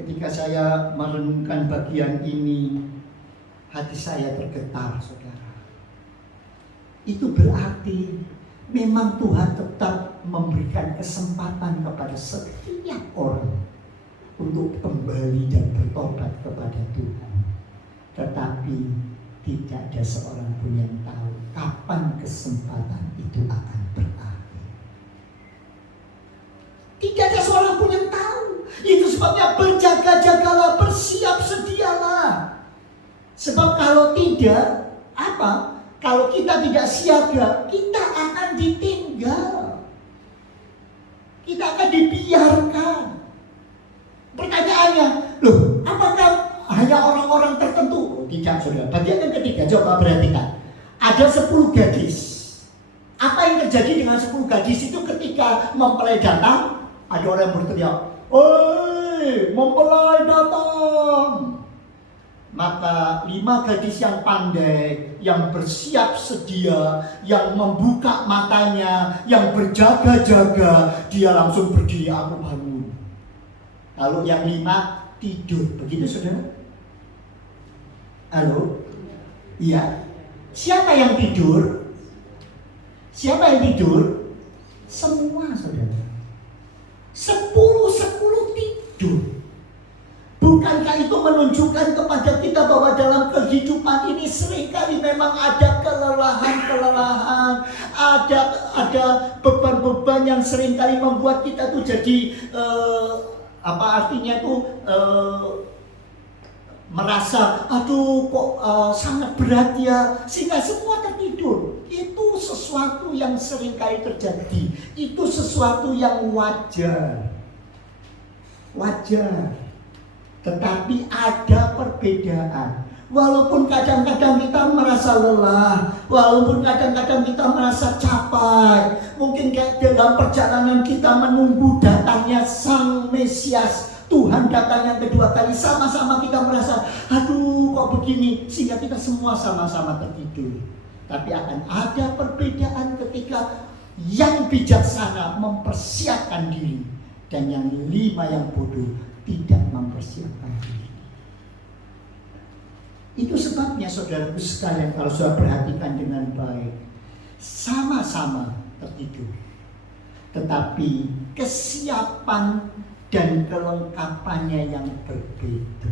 Ketika saya merenungkan bagian ini, hati saya bergetar, saudara. Itu berarti memang Tuhan tetap memberikan kesempatan kepada setiap orang untuk kembali dan bertobat kepada Tuhan. Tetapi tidak ada seorang pun yang tahu kapan kesempatan itu akan berakhir. Tidak ada seorang pun yang tahu. Itu sebabnya berjaga-jagalah, bersiap sedialah. Sebab kalau tidak, apa? Kalau kita tidak siaga, kita akan ditinggal. Kita akan dibiarkan. Pertanyaannya, loh, apakah hanya orang-orang tertentu? Oh, tidak, saudara. Bagian yang ketiga, coba perhatikan. Ada 10 gadis. Apa yang terjadi dengan 10 gadis itu ketika mempelai datang? Ada orang yang berteriak, "Oi, mempelai datang!" Maka 5 gadis yang pandai, yang bersiap sedia, yang membuka matanya, yang berjaga-jaga, dia langsung berdiri, aku bangun. Lalu yang 5 tidur, begitu saudara? Halo? Iya. Siapa yang tidur? Siapa yang tidur? Semua saudara. 10 tidur. Bukankah itu menunjukkan kepada kita bahwa dalam kehidupan ini seringkali memang ada kelelahan, ada beban-beban yang seringkali membuat kita tuh jadi merasa aduh kok sangat berat ya, sehingga semua tertidur. Itu sesuatu yang seringkali terjadi. Itu sesuatu yang wajar. Tetapi ada perbedaan. Walaupun kadang-kadang kita merasa lelah, walaupun kadang-kadang kita merasa capek, mungkin dalam perjalanan kita menunggu datangnya Sang Mesias, Tuhan datang yang kedua kali, sama-sama kita merasa, aduh kok begini, sehingga kita semua sama-sama tertidur. Tapi akan ada perbedaan ketika yang bijaksana mempersiapkan diri, dan yang 5 yang bodoh tidak mempersiapkan diri. Itu sebabnya saudaraku sekalian, kalau saudara perhatikan dengan baik, sama-sama tertidur, tetapi kesiapan dan kelengkapannya yang berbeda.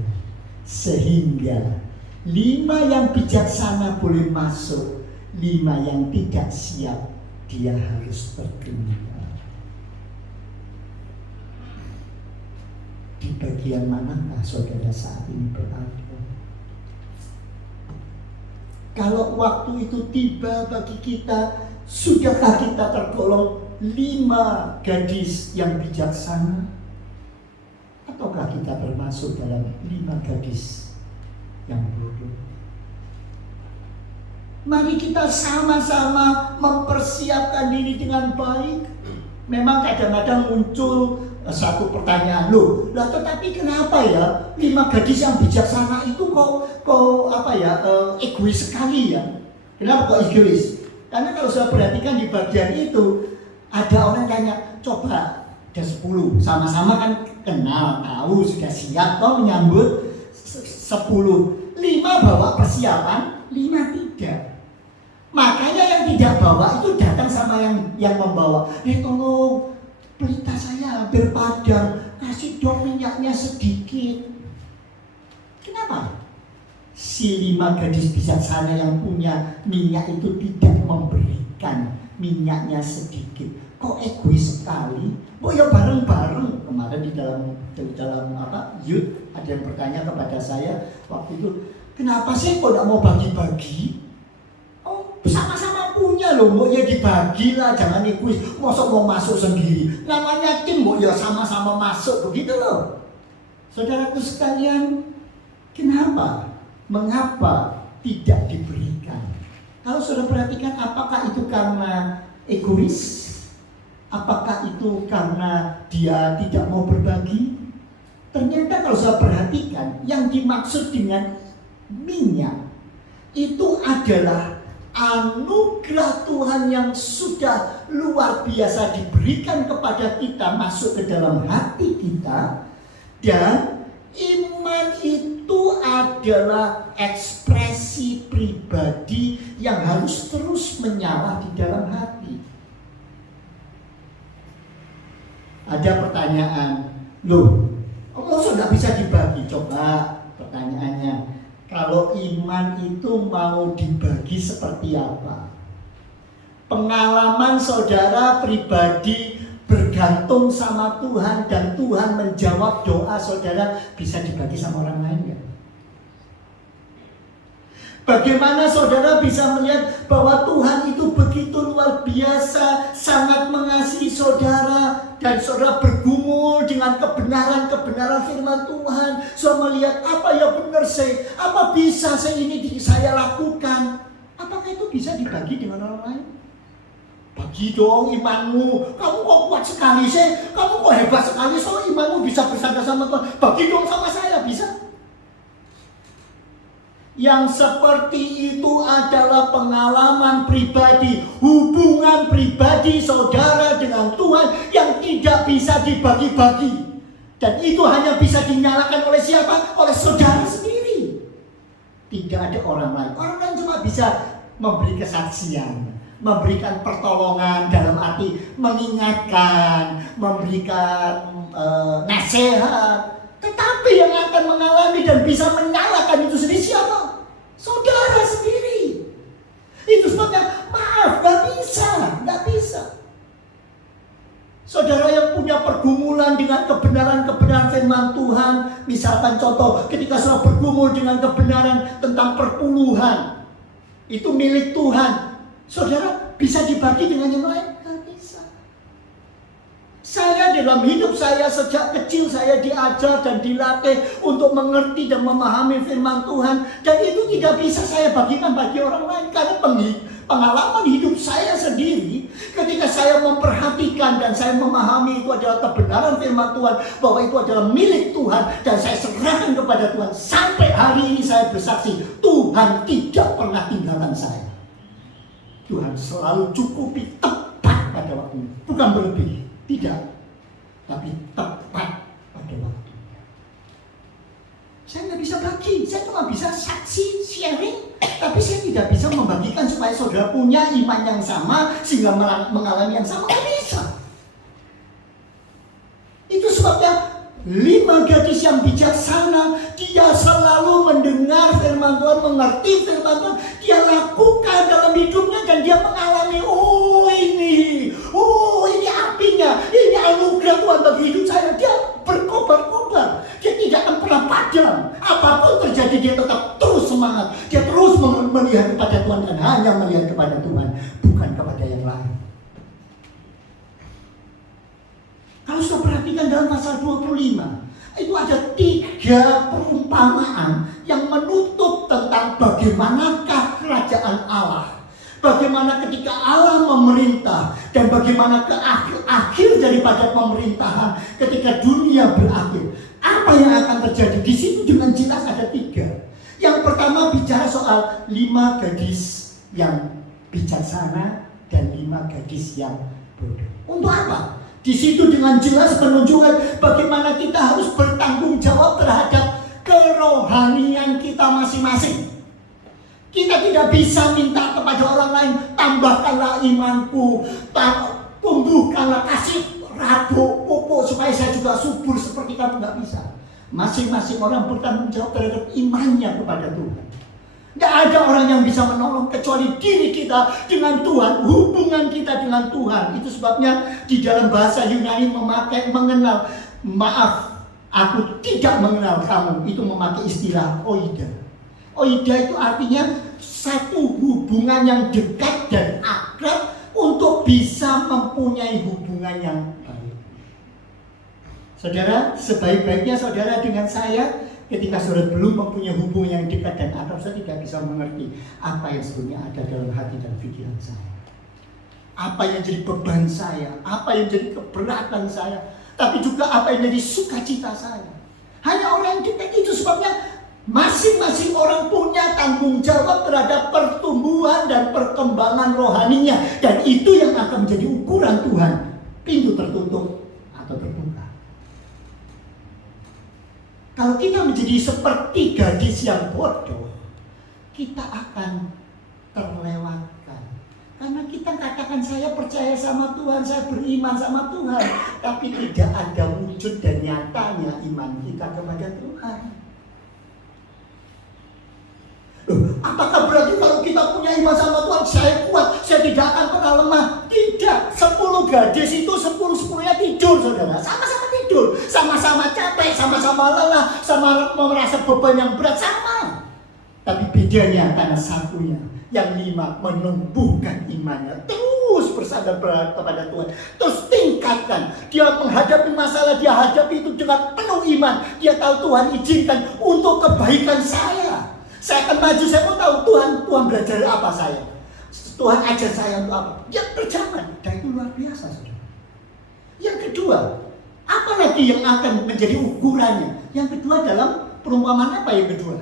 Sehingga 5 yang bijaksana boleh masuk, 5 yang tidak siap dia harus tertinggal. Di bagian manakah saudara saat ini berada? Kalau waktu itu tiba bagi kita, sudahkah kita tergolong 5 gadis yang bijaksana? Ataukah kita termasuk dalam 5 gadis yang bodoh? Mari kita sama-sama mempersiapkan diri dengan baik. Memang kadang-kadang muncul satu pertanyaan, loh, lah tetapi kenapa ya 5 gadis yang bijaksana itu kok egois sekali ya? Kenapa kok egois? Karena kalau saya perhatikan di bagian itu ada orang tanya, coba ada 10 sama-sama kan kenal, tahu, sudah siap toh menyambut 10. 5 bawa persiapan, 5 tidak. Makanya yang tidak bawa itu datang sama yang membawa. Tolong, pelita saya hampir padam, kasih dong minyaknya sedikit. Kenapa? Si 5 gadis bijaksana yang punya minyak itu tidak memberikan minyaknya sedikit. Kok egois sekali? Ya bareng-bareng. Kemarin di dalam youth ada yang bertanya kepada saya waktu itu, kenapa sih kok tidak mau bagi-bagi? Oh, sama-sama punya Timnya loh, mau ya dibagilah, jangan egois. Masa mau masuk sendiri? Namanya tim, mau ya sama-sama masuk, begitu loh. Saudaraku sekalian, kenapa? Mengapa tidak diberikan? Kalau saudara perhatikan, apakah itu karena egois? Apakah itu karena dia tidak mau berbagi? Ternyata kalau saya perhatikan, yang dimaksud dengan minyak itu adalah anugerah Tuhan yang sudah luar biasa diberikan kepada kita, masuk ke dalam hati kita. Dan iman itu adalah ekspresi pribadi yang harus terus menyala di dalam hati. Ada pertanyaan, loh, maksud nggak bisa dibagi? Coba pertanyaannya, kalau iman itu mau dibagi seperti apa? Pengalaman saudara pribadi bergantung sama Tuhan dan Tuhan menjawab doa saudara, bisa dibagi sama orang lain nggak? Bagaimana saudara bisa melihat bahwa Tuhan itu begitu luar biasa, sangat mengasihi saudara, dan saudara bergumul dengan kebenaran-kebenaran firman Tuhan. Saudara melihat apa ya benar apa bisa saya lakukan? Apakah itu bisa dibagi dengan orang lain? Bagi dong imanmu. Kamu kok kuat sekali sih? Kamu kok hebat sekali, so imanmu bisa bersandar sama Tuhan. Bagi dong sama saya, bisa? Yang seperti itu adalah pengalaman pribadi, hubungan pribadi saudara dengan Tuhan yang tidak bisa dibagi-bagi. Dan itu hanya bisa dinyalakan oleh siapa? Oleh saudara sendiri. Tidak ada orang lain. Orang lain cuma bisa memberi kesaksian, memberikan pertolongan dalam arti mengingatkan, memberikan nasihat. Tetapi yang akan mengalami dan bisa menyalakan itu sendiri siapa? Saudara sendiri. Itu sebabnya maaf, gak bisa. Saudara yang punya pergumulan dengan kebenaran-kebenaran firman Tuhan, misalkan contoh, ketika saudara bergumul dengan kebenaran tentang perpuluhan, itu milik Tuhan, saudara bisa dibagi dengan yang lain? Gak bisa. Saya dalam hidup saya sejak kecil saya diajar dan dilatih untuk mengerti dan memahami firman Tuhan, dan itu tidak bisa saya bagikan bagi orang lain karena pengalaman hidup saya sendiri ketika saya memperhatikan dan saya memahami itu adalah kebenaran firman Tuhan, bahwa itu adalah milik Tuhan dan saya serahkan kepada Tuhan. Sampai hari ini saya bersaksi, Tuhan tidak pernah tinggalkan saya. Tuhan selalu cukupi tepat pada waktunya, bukan berlebih. Tidak, tapi tepat pada waktunya. Saya nggak bisa bagi, saya cuma bisa saksi, sharing, tapi saya tidak bisa membagikan supaya saudara punya iman yang sama sehingga mengalami yang sama. Nggak bisa. Itu sebabnya 5 gadis yang bijaksana, dia selalu mendengar firman Tuhan, mengerti firman Tuhan, dia lakukan dalam hidupnya dan dia mengalami, oh ini apinya, ini anugerah Tuhan bagi hidup saya. Dia berkobar-kobar, dia tidak akan pernah padam. Apapun terjadi dia tetap terus semangat, dia terus melihat kepada Tuhan dan hanya melihat kepada Tuhan, bukan kepada yang lain. Kalau sudah perhatikan dalam pasal 25, itu ada 3 perumpamaan yang menutup tentang bagaimanakah kerajaan Allah. Bagaimana ketika Allah memerintah dan bagaimana ke akhir daripada pemerintahan ketika dunia berakhir. Apa yang akan terjadi? Di situ dengan jelas ada 3. Yang pertama bicara soal 5 gadis yang bijaksana dan 5 gadis yang bodoh. Untuk apa? Di situ dengan jelas menunjukkan bagaimana kita harus bertanggung jawab terhadap kerohanian kita masing-masing. Kita tidak bisa minta kepada orang lain, tambahkanlah imanku, tumbuhkanlah, kasih rabuk, pupuk supaya saya juga subur seperti kamu. Nggak bisa. Masing-masing orang bertanggung jawab terhadap imannya kepada Tuhan. Tidak ada orang yang bisa menolong kecuali diri kita dengan Tuhan, hubungan kita dengan Tuhan. Itu sebabnya di dalam bahasa Yunani mengenal, maaf, aku tidak mengenal kamu, itu memakai istilah oida. Oida itu artinya satu hubungan yang dekat dan akrab mempunyai hubungan yang baik. Saudara, sebaik-baiknya saudara dengan saya, ketika saudara belum mempunyai hubungan yang dekat dan akrab, saya tidak bisa mengerti apa yang sebenarnya ada dalam hati dan pikiran saya. Apa yang jadi beban saya, apa yang jadi keberatan saya, tapi juga apa yang jadi sukacita saya. Hanya orang yang dekat itu, sebabnya masing-masing orang punya tanggung jawab terhadap pertumbuhan dan perkembangan rohaninya. Dan itu yang akan menjadi ukuran Tuhan. Pintu tertutup atau terbuka. Kalau kita menjadi seperti gadis yang bodoh, kita akan terlewatkan. Karena kita katakan saya percaya sama Tuhan, saya beriman sama Tuhan, tapi tidak ada wujud dan nyatanya iman kita kepada Tuhan. Apakah berarti kalau kita punya iman sama Tuhan, saya kuat, saya tidak akan pernah lemah? Tidak. 10 gadis itu 10-10-nya tidur, saudara. Sama-sama tidur, sama-sama capek, sama-sama lelah, sama merasa beban yang berat, sama. Tapi bedanya karena satunya, yang 5 menumbuhkan imannya, terus bersandar kepada Tuhan, terus tingkatkan. Dia menghadapi masalah, dia hadapi itu dengan penuh iman. Dia tahu Tuhan izinkan untuk kebaikan saya. Saya akan maju, saya mau tahu Tuhan belajar apa saya. Tuhan ajar saya untuk apa. Dia berjalan, dan itu luar biasa, saudara. Yang kedua, apa lagi yang akan menjadi ukurannya? Yang kedua dalam perumpamaan apa yang kedua?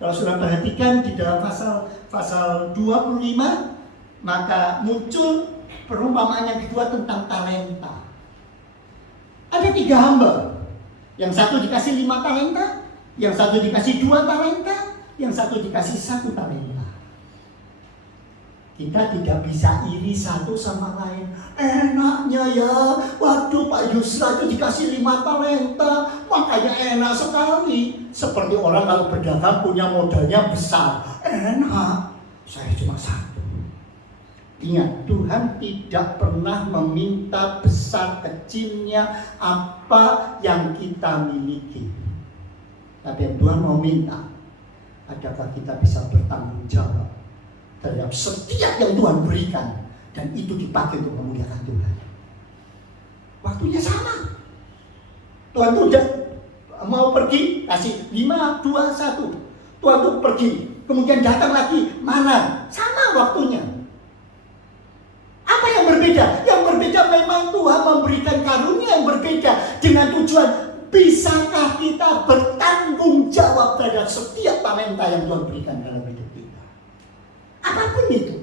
Kalau sudah perhatikan di dalam pasal 25, maka muncul perumpamaan yang kedua tentang talenta. Ada 3 hamba. Yang satu dikasih 5 talenta, yang satu dikasih 2 talenta, yang satu dikasih 1 talenta. Kita tidak bisa iri satu sama lain. Enaknya ya, waduh Pak Yusra itu dikasih 5 talenta, makanya enak sekali. Seperti orang kalau berdagang punya modalnya besar, enak. Saya cuma 1. Ingat, Tuhan tidak pernah meminta besar kecilnya apa yang kita miliki. Tapi yang Tuhan mau minta, adakah kita bisa bertanggung jawab terhadap setiap yang Tuhan berikan, dan itu dipakai untuk memuliakan Tuhan. Waktunya sama. Tuhan tuh udah mau pergi, kasih 5, 2, 1. Tuhan tuh pergi, kemudian datang lagi, mana? Sama waktunya. Apa yang berbeda? Yang berbeda memang Tuhan memberikan karunia yang berbeda dengan tujuan, bisakah kita bertanggung jawab terhadap setiap talenta yang Tuhan berikan dalam hidup kita? Apapun itu.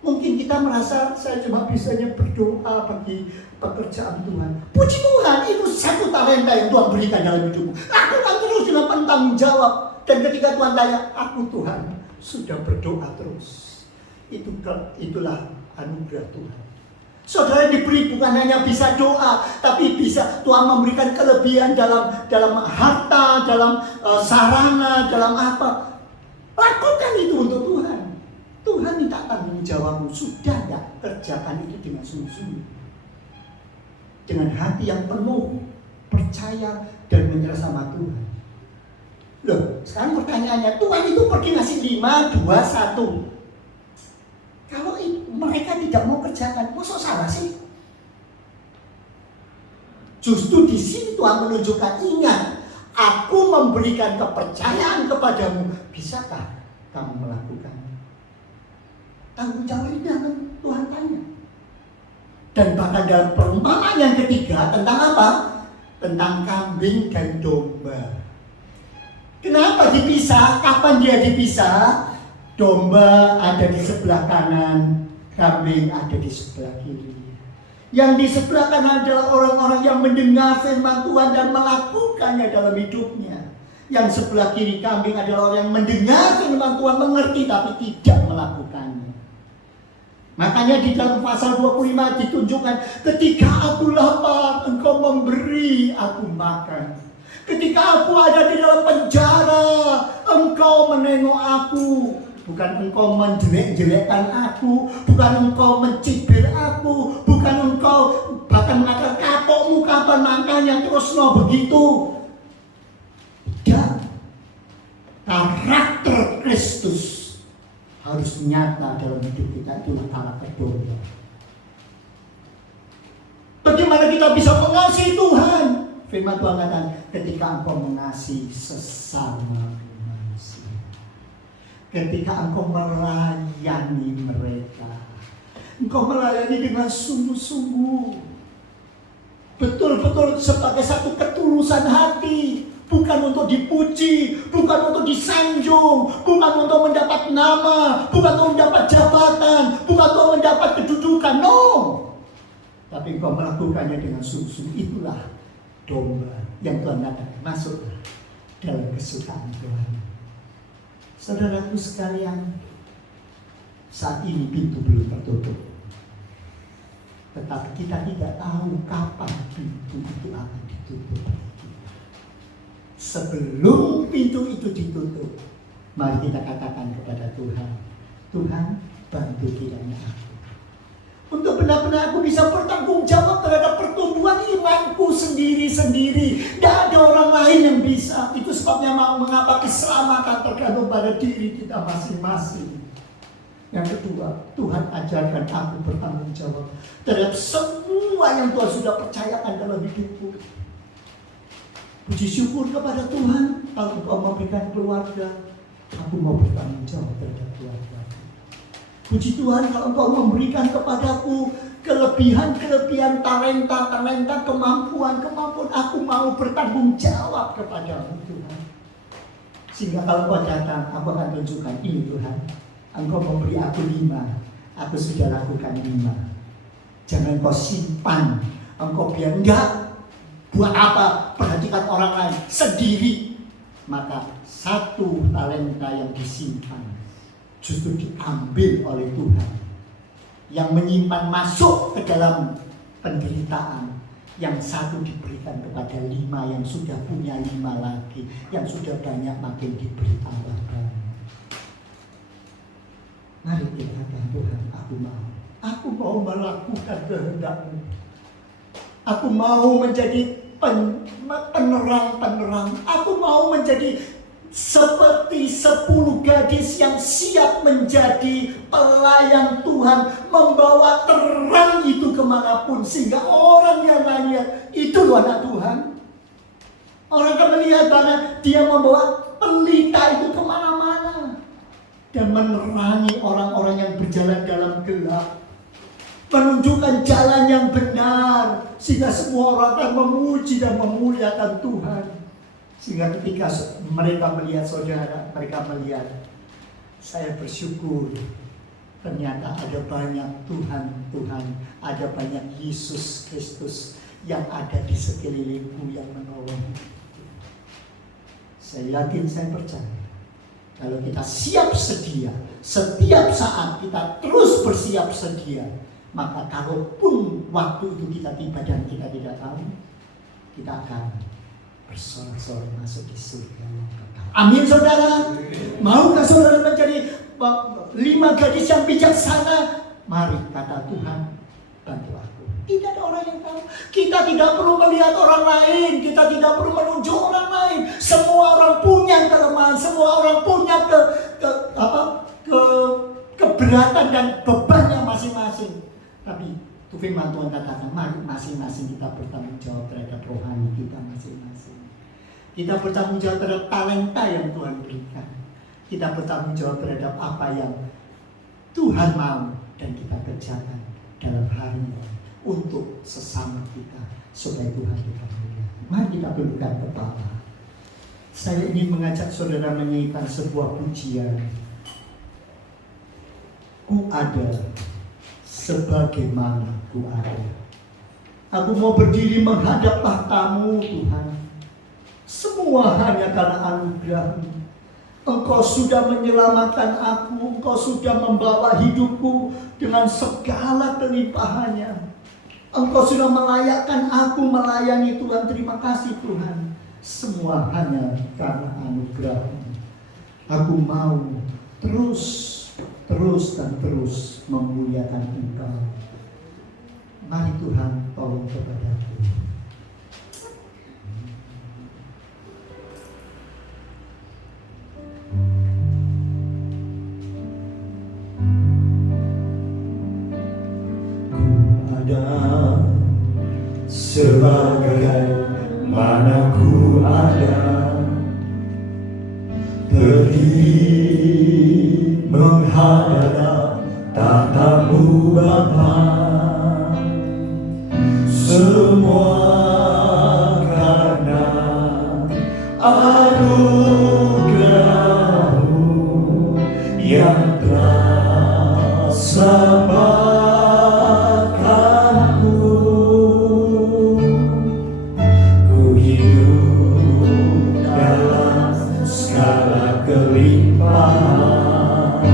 Mungkin kita merasa saya cuma bisanya berdoa bagi pekerjaan Tuhan. Puji Tuhan, itu 1 talenta yang Tuhan berikan dalam hidupmu. Lakukan terus dengan bertanggung jawab. Dan ketika Tuhan tanya, aku Tuhan sudah berdoa terus. Itulah anugerah Tuhan. Saudara diberi bukan hanya bisa doa, tapi bisa Tuhan memberikan kelebihan dalam harta, dalam sarana, dalam apa. Lakukan itu untuk Tuhan. Tuhan minta tanggung jawabmu. Sudah enggak kerjakan itu dengan sungguh-sungguh, dengan hati yang penuh percaya dan menyerah sama Tuhan. Loh, sekarang pertanyaannya, Tuhan itu pergi ngasih 5, 2, 1. Kalau mereka tidak mau kerjakan, masa salah sih? Justru di sini Tuhan menunjukkan, ingat, aku memberikan kepercayaan kepadamu. Bisakah kamu melakukannya? Tanggung jawab itu akan Tuhan tanya. Dan bahkan dalam perumpamaan yang ketiga, tentang apa? Tentang kambing dan domba. Kenapa dipisah? Kapan dia dipisah? Domba ada di sebelah kanan, kambing ada di sebelah kiri. Yang di sebelah kanan adalah orang-orang yang mendengar firman Tuhan dan melakukannya dalam hidupnya. Yang sebelah kiri, kambing, adalah orang yang mendengar firman Tuhan, mengerti tapi tidak melakukannya. Makanya di dalam pasal 25 ditunjukkan, ketika aku lapar, engkau memberi aku makan. Ketika aku ada di dalam penjara, engkau menengok aku. Bukan engkau menjelek-jelekkan aku, bukan engkau mencibir aku, bukan engkau bahkan mengatakan kapokmu kapan makanya terus begitu. Tidak. Karakter Kristus harus nyata dalam hidup kita, itulah karakter domba. bagaimana kita bisa mengasihi Tuhan? Firman Tuhan katakan, ketika engkau mengasihi sesama manusia, ketika engkau melayani mereka, engkau melayani dengan sungguh-sungguh, betul-betul sebagai satu ketulusan hati, bukan untuk dipuji, bukan untuk disanjung, bukan untuk mendapat nama, bukan untuk mendapat jabatan, bukan untuk mendapat kedudukan, no. Tapi engkau melakukannya dengan sungguh-sungguh. Itulah domba yang Tuhan katakan, masuklah dalam kesukaan Tuhan. Saudaraku sekalian, saat ini pintu belum tertutup, tetapi kita tidak tahu kapan pintu itu akan ditutup. Sebelum pintu itu ditutup, mari kita katakan kepada Tuhan, Tuhan, bantu kiranya aku, untuk benar-benar aku bisa bertanggung jawab terhadap pertumbuhan imanku sendiri-sendiri. Tidak ada orang lain yang bisa. Itu sebabnya mengapa keselamatan tergantung pada diri kita masing-masing. Yang kedua, Tuhan ajarkan aku bertanggung jawab terhadap semua yang Tuhan sudah percayakan dalam hidupku. Puji syukur kepada Tuhan, kalau Engkau memberikan keluarga, aku mau bertanggung jawab terhadap keluarga. Puji Tuhan, kalau Engkau memberikan kepadaku kelebihan-kelebihan, talenta, kemampuan, aku mau bertanggung jawab kepadamu Tuhan. Sehingga kalau Engkau datang, aku akan tunjukkan, ini Tuhan, Engkau memberi aku 5, aku sudah lakukan 5. Jangan Engkau simpan, Engkau biar enggak. Buat apa? Perhatikan orang lain sendiri. Maka 1 talenta yang disimpan justru diambil oleh Tuhan, yang menyimpan masuk ke dalam penderitaan. Yang 1 diberikan kepada 5 yang sudah punya 5 lagi, yang sudah banyak makin diberi tambahan. Mari kita katakan, Tuhan, aku mau melakukan kehendak-Mu. Aku mau menjadi penerang-penerang. Aku mau menjadi seperti 10 gadis yang siap menjadi pelayan Tuhan, membawa terang itu kemanapun, sehingga orang yang lihat itu loh anak Tuhan. Orang akan melihat bahwa dia membawa pelita itu kemana-mana dan menerangi orang-orang yang berjalan dalam gelap, menunjukkan jalan yang benar, sehingga semua orang akan memuji dan memuliakan Tuhan. Sehingga ketika mereka melihat saudara, mereka melihat, saya bersyukur ternyata ada banyak Tuhan, ada banyak Yesus Kristus yang ada di sekelilingku yang menolong. Saya yakin, saya percaya, kalau kita siap sedia, setiap saat kita terus bersiap sedia, maka kalaupun waktu itu kita tiba dan kita tidak tahu, kita akan bersorak-sorai masuk di surga yang kekal. Amin, saudara. Maukah saudara menjadi 5 gadis yang bijaksana? Mari, kata Tuhan, bantu aku. Tidak ada orang yang tahu. Kita tidak perlu melihat orang lain, kita tidak perlu menunjuk orang lain. Semua orang punya kelemahan, semua orang punya keberatan dan bebannya masing-masing. Tapi firman Tuhan katakan, mari masing-masing kita bertanggung jawab terhadap rohani kita masing-masing. Kita bertanggung jawab terhadap talenta yang Tuhan berikan. Kita bertanggung jawab terhadap apa yang Tuhan mau dan kita kerjakan dalam hari ini untuk sesama kita, supaya Tuhan kita muliakan. Mari kita tundukkan kepala. Saya ingin mengajak saudara menyanyikan sebuah pujian. Ku ada sebagaimana ku ada. Aku mau berdiri menghadap tahta-Mu Tuhan. Semua hanya karena anugerah-Mu. Engkau sudah menyelamatkan aku, Engkau sudah membawa hidupku dengan segala kelimpahannya. Engkau sudah melayakkan aku melayani Tuhan. Terima kasih Tuhan. Semua hanya karena anugerah-Mu. Aku mau terus memuliakan Engkau. Mari Tuhan, tolong kepadaku. Ku ada berdiri menghadap tatamu Bapa. Semua karena anugerah-Mu yang telah selamatkanku. Ku hidup dalam segala kelimpahan,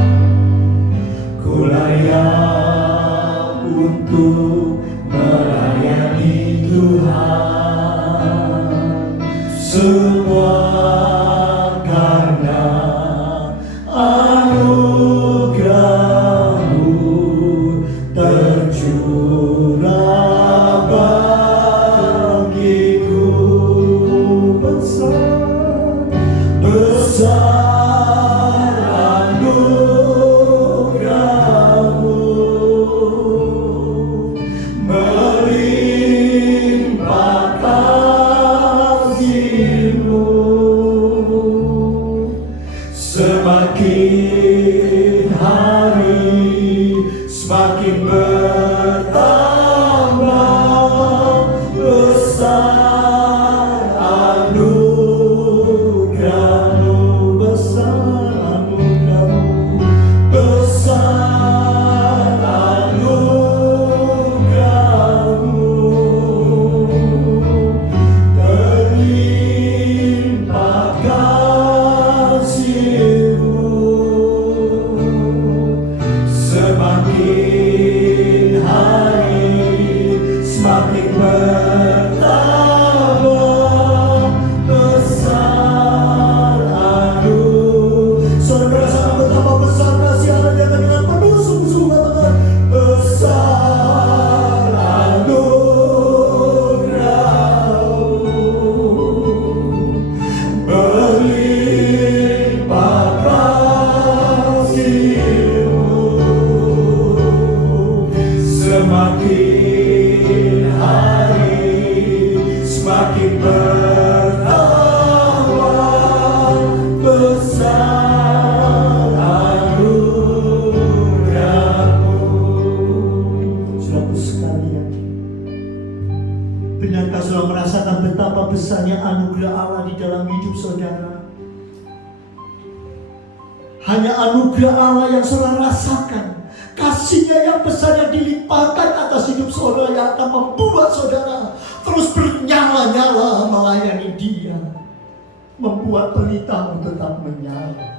ku layak untuk melayani Tuhan. Semua karena anugerah-Mu tercurah bagiku. Besar anugerah-Mu, melimpah kasih-Mu. Semakin hari semakin bertambah besar anugerah-Mu, besar anugerah-Mu, besar anugerah-Mu, terlimpah kasih-Mu. Semakin hari semakin bertambah besar Saudara sangat betapa besar kasih Allah yang dengan penuh sungguh-sungguh katakan besar anugerah-Mu, berlimpah kasih-Mu. Semakin hari semakin bertambah besar anugerah-Mu. Saudaraku sekalian, benarkah saudara merasakan betapa besarnya anugerah Allah di dalam hidup saudara? Hanya anugerah Allah yang saudara rasakan. Kasih-Nya yang besar yang dilimpahkan atas hidup saudara yang akan membuat saudara terus bernyala-nyala melayani Dia, membuat pelitamu tetap menyala.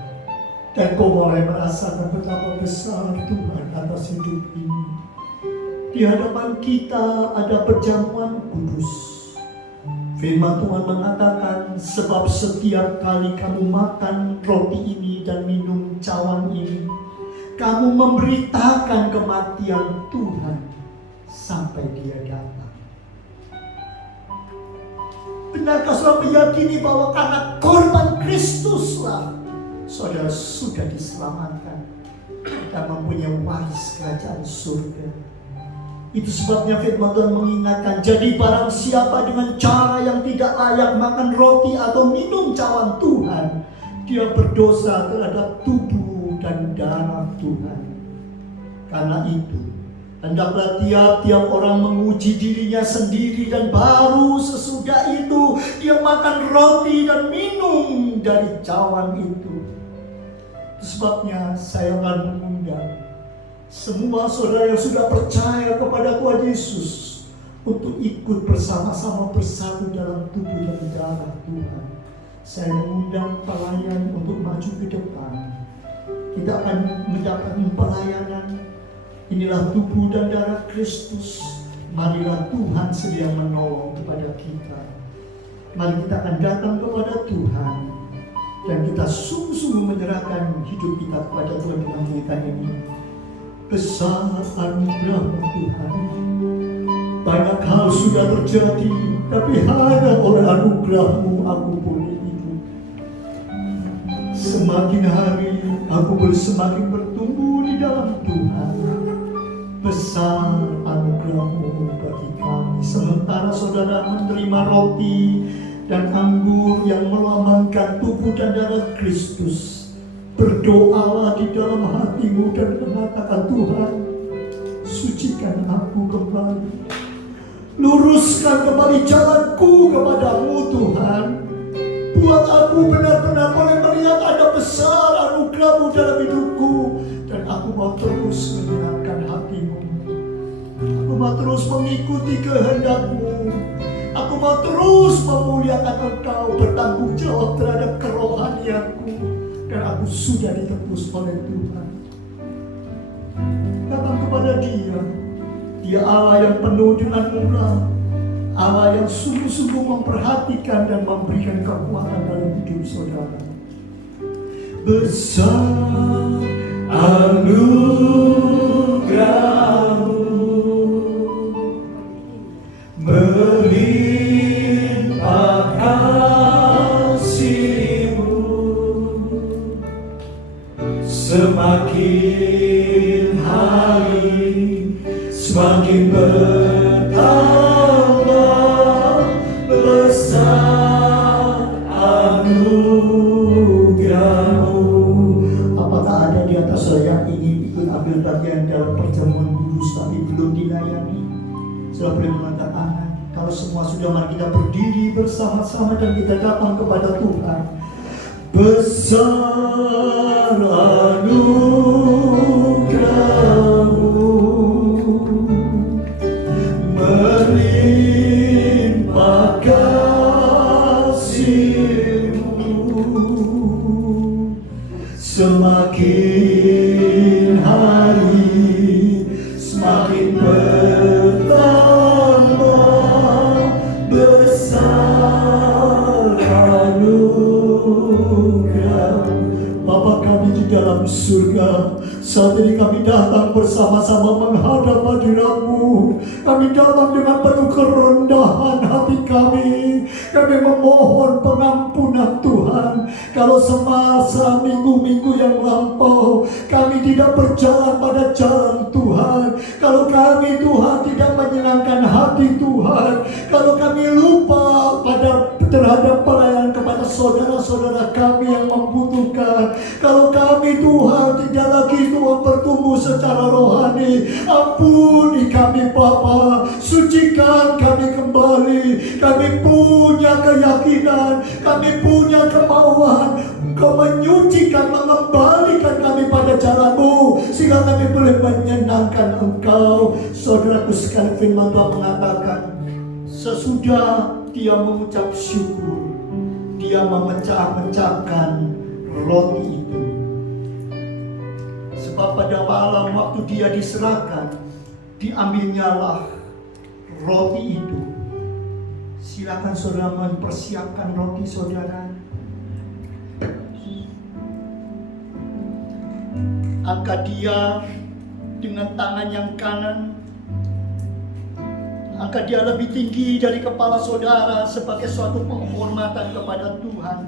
Dan kau mulai merasakan betapa besar Tuhan atas hidup ini. Di hadapan kita ada perjamuan kudus. Firman Tuhan mengatakan, sebab setiap kali kamu makan roti ini dan minum cawan ini, kamu memberitakan kematian Tuhan sampai Dia datang. Benarkah saudara meyakini bahwa karena korban Kristuslah saudara sudah diselamatkan dan mempunyai waris kerajaan surga? Itu sebabnya firman Tuhan mengingatkan, jadi barang siapa dengan cara yang tidak layak makan roti atau minum cawan Tuhan, dia berdosa terhadap tubuh dan darah Tuhan. Karena itu, hendaklah tiap-tiap orang menguji dirinya sendiri, dan baru sesudah itu dia makan roti dan minum dari cawan itu. Itu sebabnya saya akan mengundang semua saudara yang sudah percaya kepada Tuhan Yesus untuk ikut bersama-sama bersatu dalam tubuh dan darah Tuhan. Saya mengundang pelayan untuk maju ke depan. Kita akan mendapatkan pelayanan. Inilah tubuh dan darah Kristus. Marilah Tuhan sedia menolong kepada kita. Mari kita akan datang kepada Tuhan dan kita sungguh-sungguh menyerahkan hidup kita kepada Tuhan dengan menyanyikan ini. Besar anugerah Tuhan. Banyak hal sudah terjadi, tapi hanya oleh anugerah-Mu aku boleh hidup. Semakin hari aku semakin bertumbuh di dalam Tuhan. Besar anugerah-Mu bagi kami. Sementara saudara menerima roti dan anggur yang melambangkan tubuh dan darah Kristus. Berdoalah di dalam hatimu dan mengatakan, Tuhan, sucikan aku kembali. Luruskan kembali jalanku kepadamu, Tuhan. Buat aku benar-benar boleh melihat ada besar anugerah-Mu dalam hidupku. Dan aku mau terus menyenangkan hatimu. Aku mau terus mengikuti kehendak-Mu. Aku mau terus memuliakan Engkau, bertanggung jawab terhadap kerohanianku. Dan aku sudah ditebus oleh Tuhan. Datang kepada Dia. Dia Allah yang penuh dengan murah, Allah yang sungguh-sungguh memperhatikan dan memberikan kekuatan dalam hidup saudara. Besar anugerah-Mu, melimpah kasih-Mu, semakin hari semakin bertambah besar anugerah-Mu. Apakah ada di atas saya yang ingin ikut ambil bagian dalam perjamuan kudus tapi belum dilayani? Sudah boleh mengangkat tangan. Kalau semua sudah, mari kita berdiri bersama-sama dan kita datang kepada Tuhan. Besar anugerah-Mu, melimpah kasih-Mu, semakin hari semakin bertambah besar anugerah. Bapa kami di dalam surga, saat ini kami datang bersama-sama menghadap hadirat-Mu. Kami datang dengan penuh kerendahan hati kami. Kami memohon pengampunan Tuhan. Kalau semasa minggu-minggu yang lampau kami tidak berjalan pada jalan Tuhan, kalau kami Tuhan tidak menyenangkan hati Tuhan, kalau kami lupa terhadap pelayanan kepada saudara-saudara kami yang membutuhkan, kalau kami Tuhan tidak lagi Tuhan bertumbuh secara rohani, ampuni kami Bapa, sucikan kami kembali. Kami punya keyakinan, kami punya kemauan Engkau menyucikan, mengembalikan kami pada jalan-Mu, sehingga kami boleh menyenangkan Engkau. Saudaraku sekalian, firman Tuhan mengatakan, sesudah dia mengucap syukur, dia memecah-mecahkan roti itu. Sebab pada malam waktu dia diserahkan, diambilnyalah roti itu. Silakan saudara mempersiapkan roti saudara. Angkat dia dengan tangan yang kanan. Angkat dia lebih tinggi dari kepala saudara sebagai suatu penghormatan kepada Tuhan.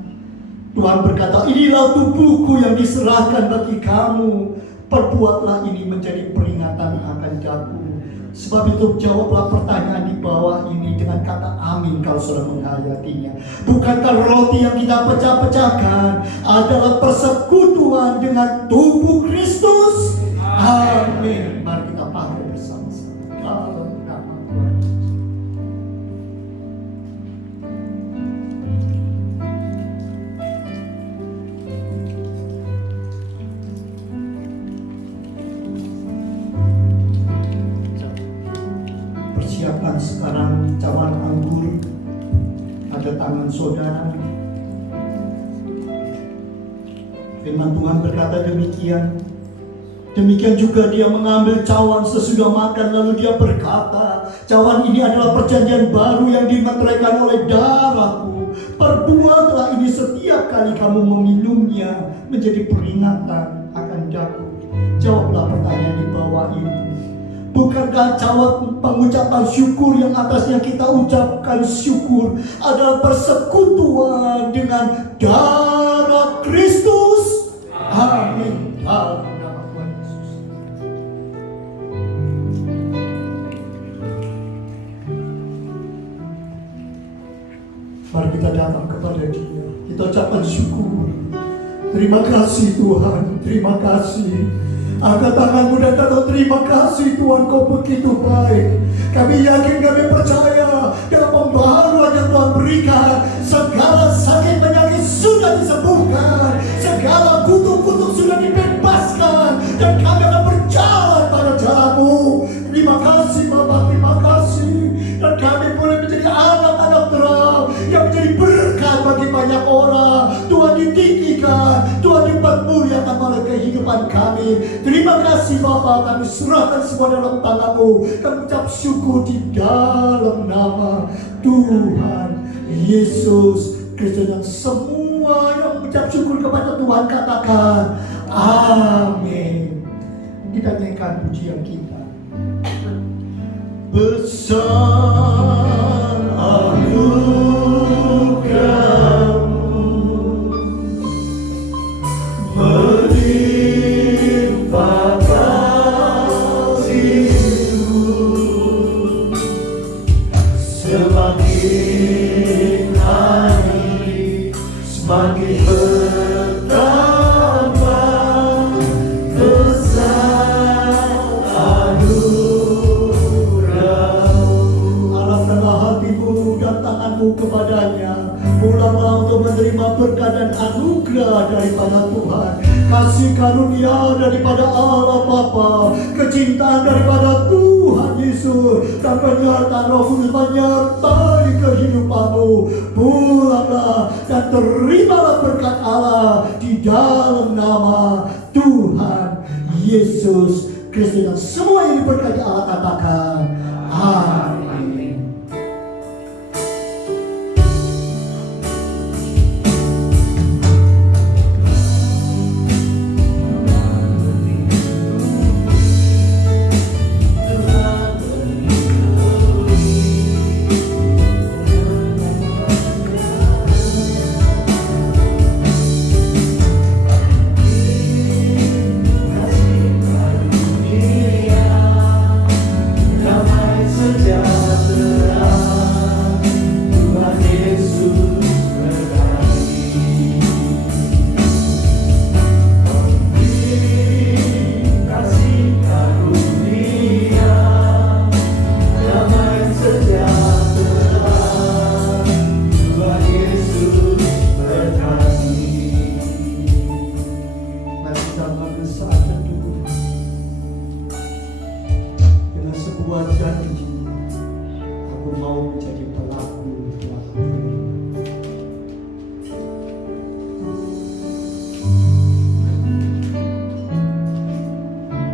Tuhan berkata, inilah tubuhku yang diserahkan bagi kamu. Perbuatlah ini menjadi peringatan akan aku. Sebab itu jawablah pertanyaan di bawah ini dengan kata amin kalau saudara menghayatinya. Bukankah roti yang kita pecah-pecahkan adalah persekutuan dengan tubuh Kristus? Amin. Mari kita pakai bersama-sama. Dalam nama Tuhan Yesus. Persiapkan sekarang cawan anggur, ada tangan saudara. Firman Tuhan berkata demikian. Demikian juga dia mengambil cawan sesudah makan, lalu dia berkata, cawan ini adalah perjanjian baru yang dimeteraikan oleh darahku. Perbuatlah ini setiap kali kamu meminumnya menjadi peringatan akan daku. Jawablah pertanyaan di bawah ini. Bukankah jawab pengucapan syukur yang atasnya kita ucapkan syukur adalah persekutuan dengan darah Kristus? Amin. Dalam nama Tuhan Yesus. Mari kita Terima kasih Tuhan, terima kasih. Angkat tanganmu dan kata terima kasih Tuhan, Kau begitu baik. Kami yakin, kami percaya dalam pembaharuan yang Tuhan berikan, segala sakit penyakit sudah disembuhkan, segala kutuk-kutuk sudah dibebaskan, dan kami akan berjalan pada jalan-Mu. Terima kasih Bapak, terima kasih. Dan kami boleh menjadi anak-anak terang yang menjadi berkat bagi banyak orang. Tuhan ditinggikan, Tuhan dipermuliakan oleh kehidupan kami. Terima kasih Bapa, kami serahkan semua dalam tangan-Mu. Kami ucap syukur di dalam nama Tuhan Yesus Kristus. Dan semua yang mengucap syukur kepada Tuhan katakan amin. Kita nyanyikan pujian kita. Besar anugerah-Mu melimpah kasih-Mu, semakin hari semakin bertambah besar anugerah-Mu. Arahkanlah hatimu dan tanganmu kepadanya, mulailah untuk menerima berkat dan anugerah daripada Tuhan, kasih karunia daripada Allah Bapa, kecintaan daripada Tuhan Yesus, dan penyertaan Roh Kudus menyertai kehidupanmu. Pulanglah dan terimalah berkat Allah di dalam nama Tuhan Yesus Kristus. Dan semua yang diberkati Allah katakan amin. Sebuah janji, aku mau